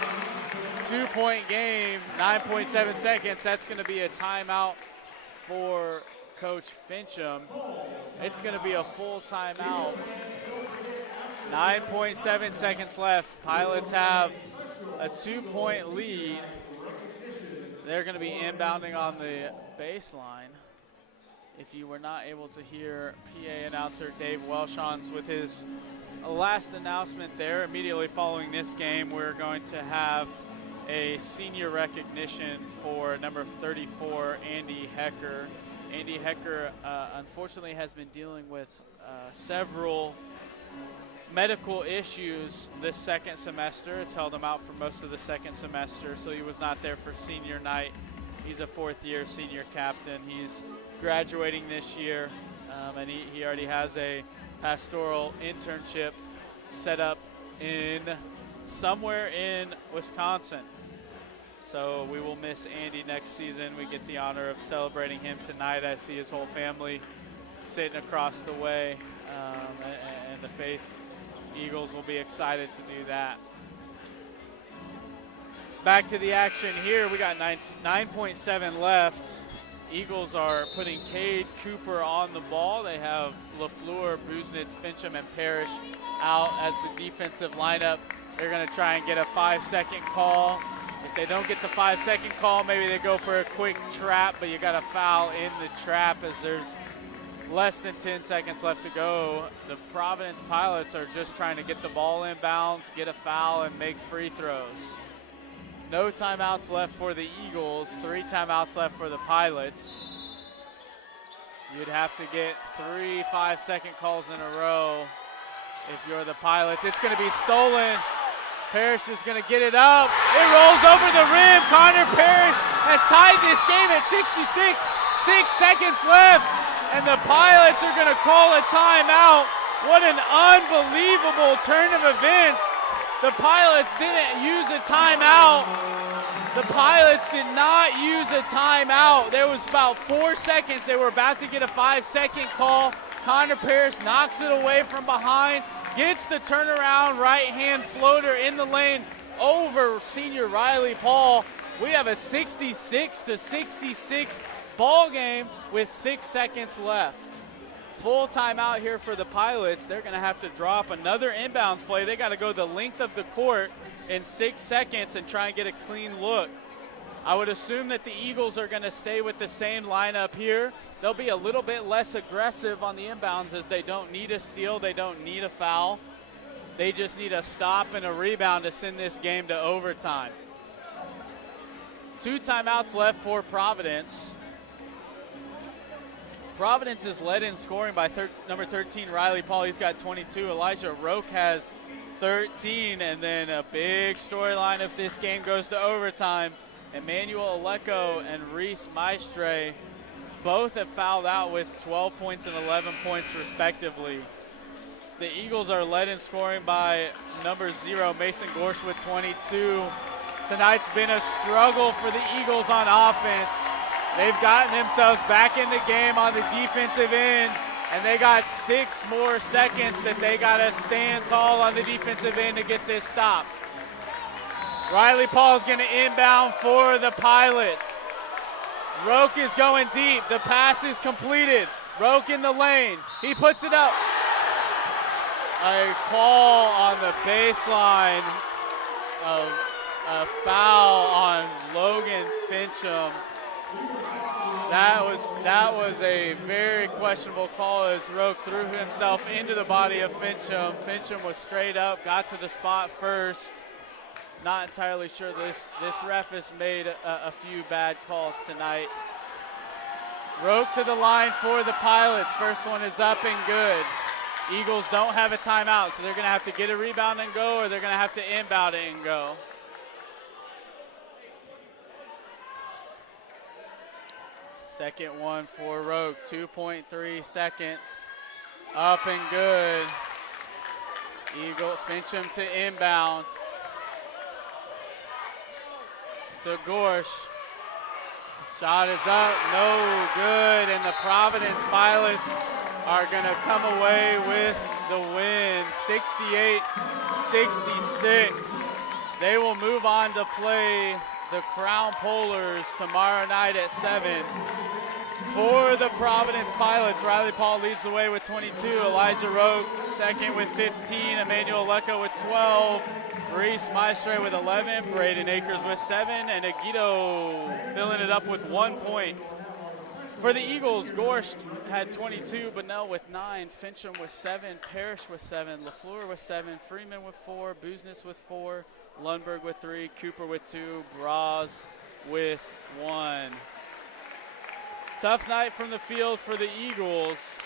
2-point game, 9.7 seconds. That's going to be a timeout for Coach Fincham. It's going to be a full timeout. 9.7 seconds left. Pilots have a 2-point lead. They're going to be inbounding on the baseline. If you were not able to hear PA announcer Dave Welshons with his last announcement there, immediately following this game, we're going to have a senior recognition for number 34, Andy Hecker. Andy Hecker, unfortunately, has been dealing with several medical issues this second semester. It's held him out for most of the second semester, so he was not there for senior night. He's a 4th-year senior captain. He's graduating this year, and he already has a pastoral internship set up in somewhere in Wisconsin. So we will miss Andy next season. We get the honor of celebrating him tonight. I see his whole family sitting across the way, and the Faith Eagles will be excited to do that. Back to the action here. We got 9.7 left. Eagles are putting Cade Cooper on the ball. They have LaFleur, Busnitz, Fincham, and Parrish out as the defensive lineup. They're going to try and get a 5-second call. If they don't get the 5-second call, maybe they go for a quick trap, but you got a foul in the trap as there's less than 10 seconds left to go. The Providence Pilots are just trying to get the ball in bounds, get a foul, and make free throws. No timeouts left for the Eagles, 3 timeouts left for the Pilots. You'd have to get 3 5-second calls in a row if you're the Pilots. It's going to be stolen. Parrish is going to get it up. It rolls over the rim. Connor Parrish has tied this game at 66. 6 seconds left, and the Pilots are going to call a timeout. What an unbelievable turn of events. The Pilots didn't use a timeout. The Pilots did not use a timeout. There was about 4 seconds. They were about to get a 5-second call. Connor Parrish knocks it away from behind, gets the turnaround right-hand floater in the lane over senior Riley Paul. We have a 66-66 ball game with 6 seconds left. Full timeout here for the Pilots. They're going to have to drop another inbounds play. They got to go the length of the court in 6 seconds and try and get a clean look. I would assume that the Eagles are going to stay with the same lineup here. They'll be a little bit less aggressive on the inbounds as they don't need a steal. They don't need a foul. They just need a stop and a rebound to send this game to overtime. 2 timeouts left for Providence. Providence is led in scoring by number 13, Riley Paul. He's got 22. Elijah Roque has 13. And then a big storyline if this game goes to overtime. Emmanuel Aleko and Reese Maestre both have fouled out with 12 points and 11 points respectively. The Eagles are led in scoring by number 0, Mason Gorsh with 22. Tonight's been a struggle for the Eagles on offense. They've gotten themselves back in the game on the defensive end, and they got 6 more seconds that they got to stand tall on the defensive end to get this stop. Riley Paul's going to inbound for the Pilots. Roque is going deep. The pass is completed. Roque in the lane. He puts it up. A call on the baseline of a foul on Logan Fincham. That was a very questionable call as Roque threw himself into the body of Fincham. Fincham was straight up, got to the spot first. Not entirely sure this ref has made a few bad calls tonight. Roque to the line for the Pilots. First one is up and good. Eagles don't have a timeout, so they're going to have to get a rebound and go, or they're going to have to inbound it and go. Second one for Roque, 2.3 seconds. Up and good. Fincham to inbound. To Gorsh. Shot is up, no good, and the Providence Pilots are going to come away with the win, 68-66. They will move on to play the Crown Polars tomorrow night at 7. For the Providence Pilots, Riley Paul leads the way with 22, Elijah Roque second with 15, Emmanuel Lecca with 12, Reese Maestre with 11, Braden Akers with 7, and Aguido filling it up with 1 point. For the Eagles, Gorst had 22, Bunnell with 9, Fincham with 7, Parrish with 7, LaFleur with 7, Freeman with 4, Business with 4, Lundberg with 3, Cooper with 2, Braz with 1. Tough night from the field for the Eagles.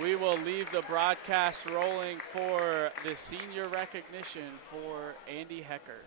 We will leave the broadcast rolling for the senior recognition for Andy Hecker.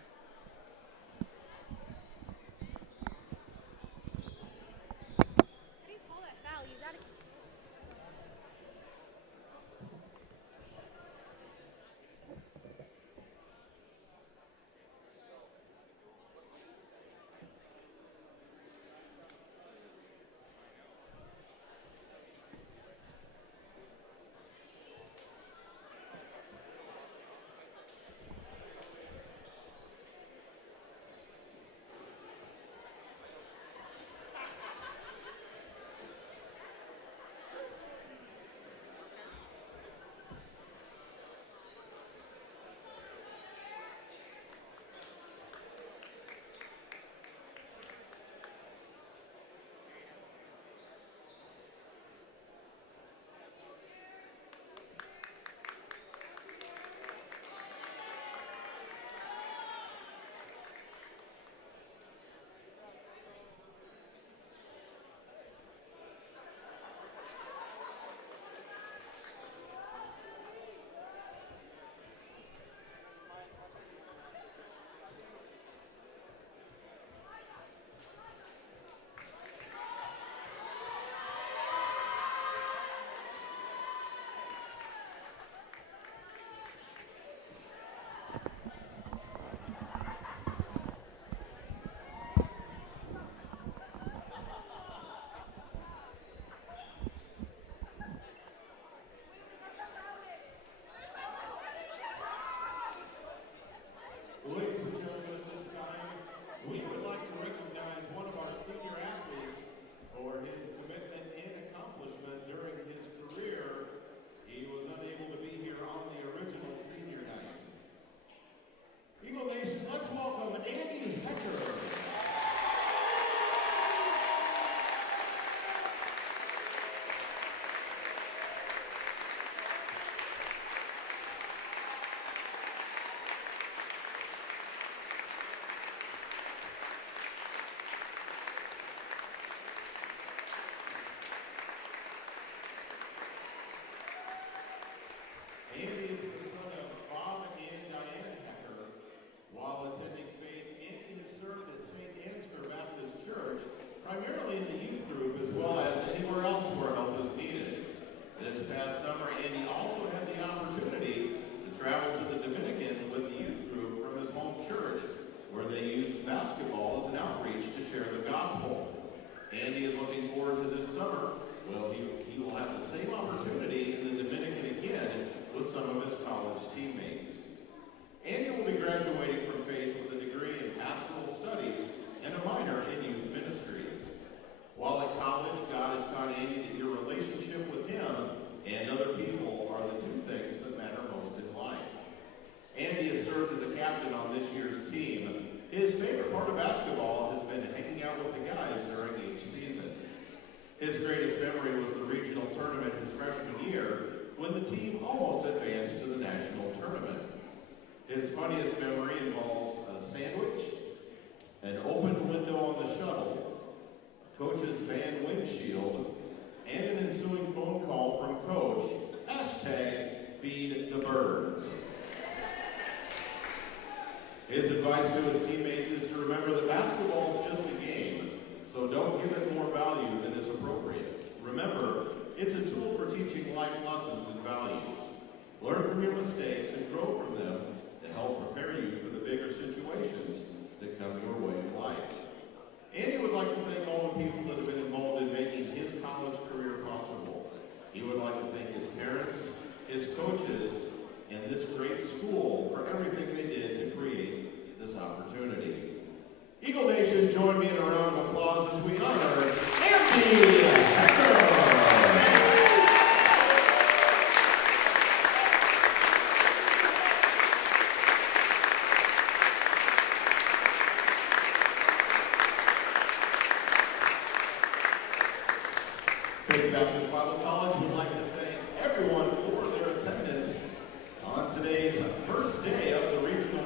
Ladies and gentlemen, at this time, we would like to recognize one of our senior athletes for his commitment and accomplishment during his career. He was unable to be here on the original senior night. Eagle Nation, let's welcome Andy Hecker. Andy is the son of Bob and Diane Hecker. While attending faith, Andy has served at St. Ansgar Baptist Church, primarily in the youth group as well as anywhere else where help is needed. This past summer, Andy also had the opportunity to travel to the Dominican with the youth group from his home church, where they used basketball as an outreach to share the gospel. Andy is looking forward to this summer. Well, he will have the same opportunity in the Dominican again with some of his college teammates. Andy will be graduating from faith with a degree in pastoral studies and a minor in youth ministries. While at college, God has taught Andy that your relationship with him and other people are the two things that matter most in life. Andy has served as a captain on this year's team. His favorite part of basketball has been hanging out the guys during each season. His greatest memory was the regional tournament his freshman year when the team almost advanced to the national tournament. His funniest memory involves a sandwich, an open window on the shuttle, a coach's van windshield, and an ensuing phone call from Coach, #feed the birds. His advice to his teammates is to remember that basketball is just a game, so don't give it more value than is appropriate. Remember, it's a tool for teaching life lessons and values. Learn from your mistakes and grow from them to help prepare you for the bigger situations that come your way in life. Andy would like to thank all the people that have been involved in making his college career possible. He would like to thank his parents, his coaches, and this great school for everything they did to create this opportunity. Eagle Nation, join me in a round of applause as we honor Andy Hecker. Faith Baptist Bible College would like to thank everyone for their attendance on today's first day of the regional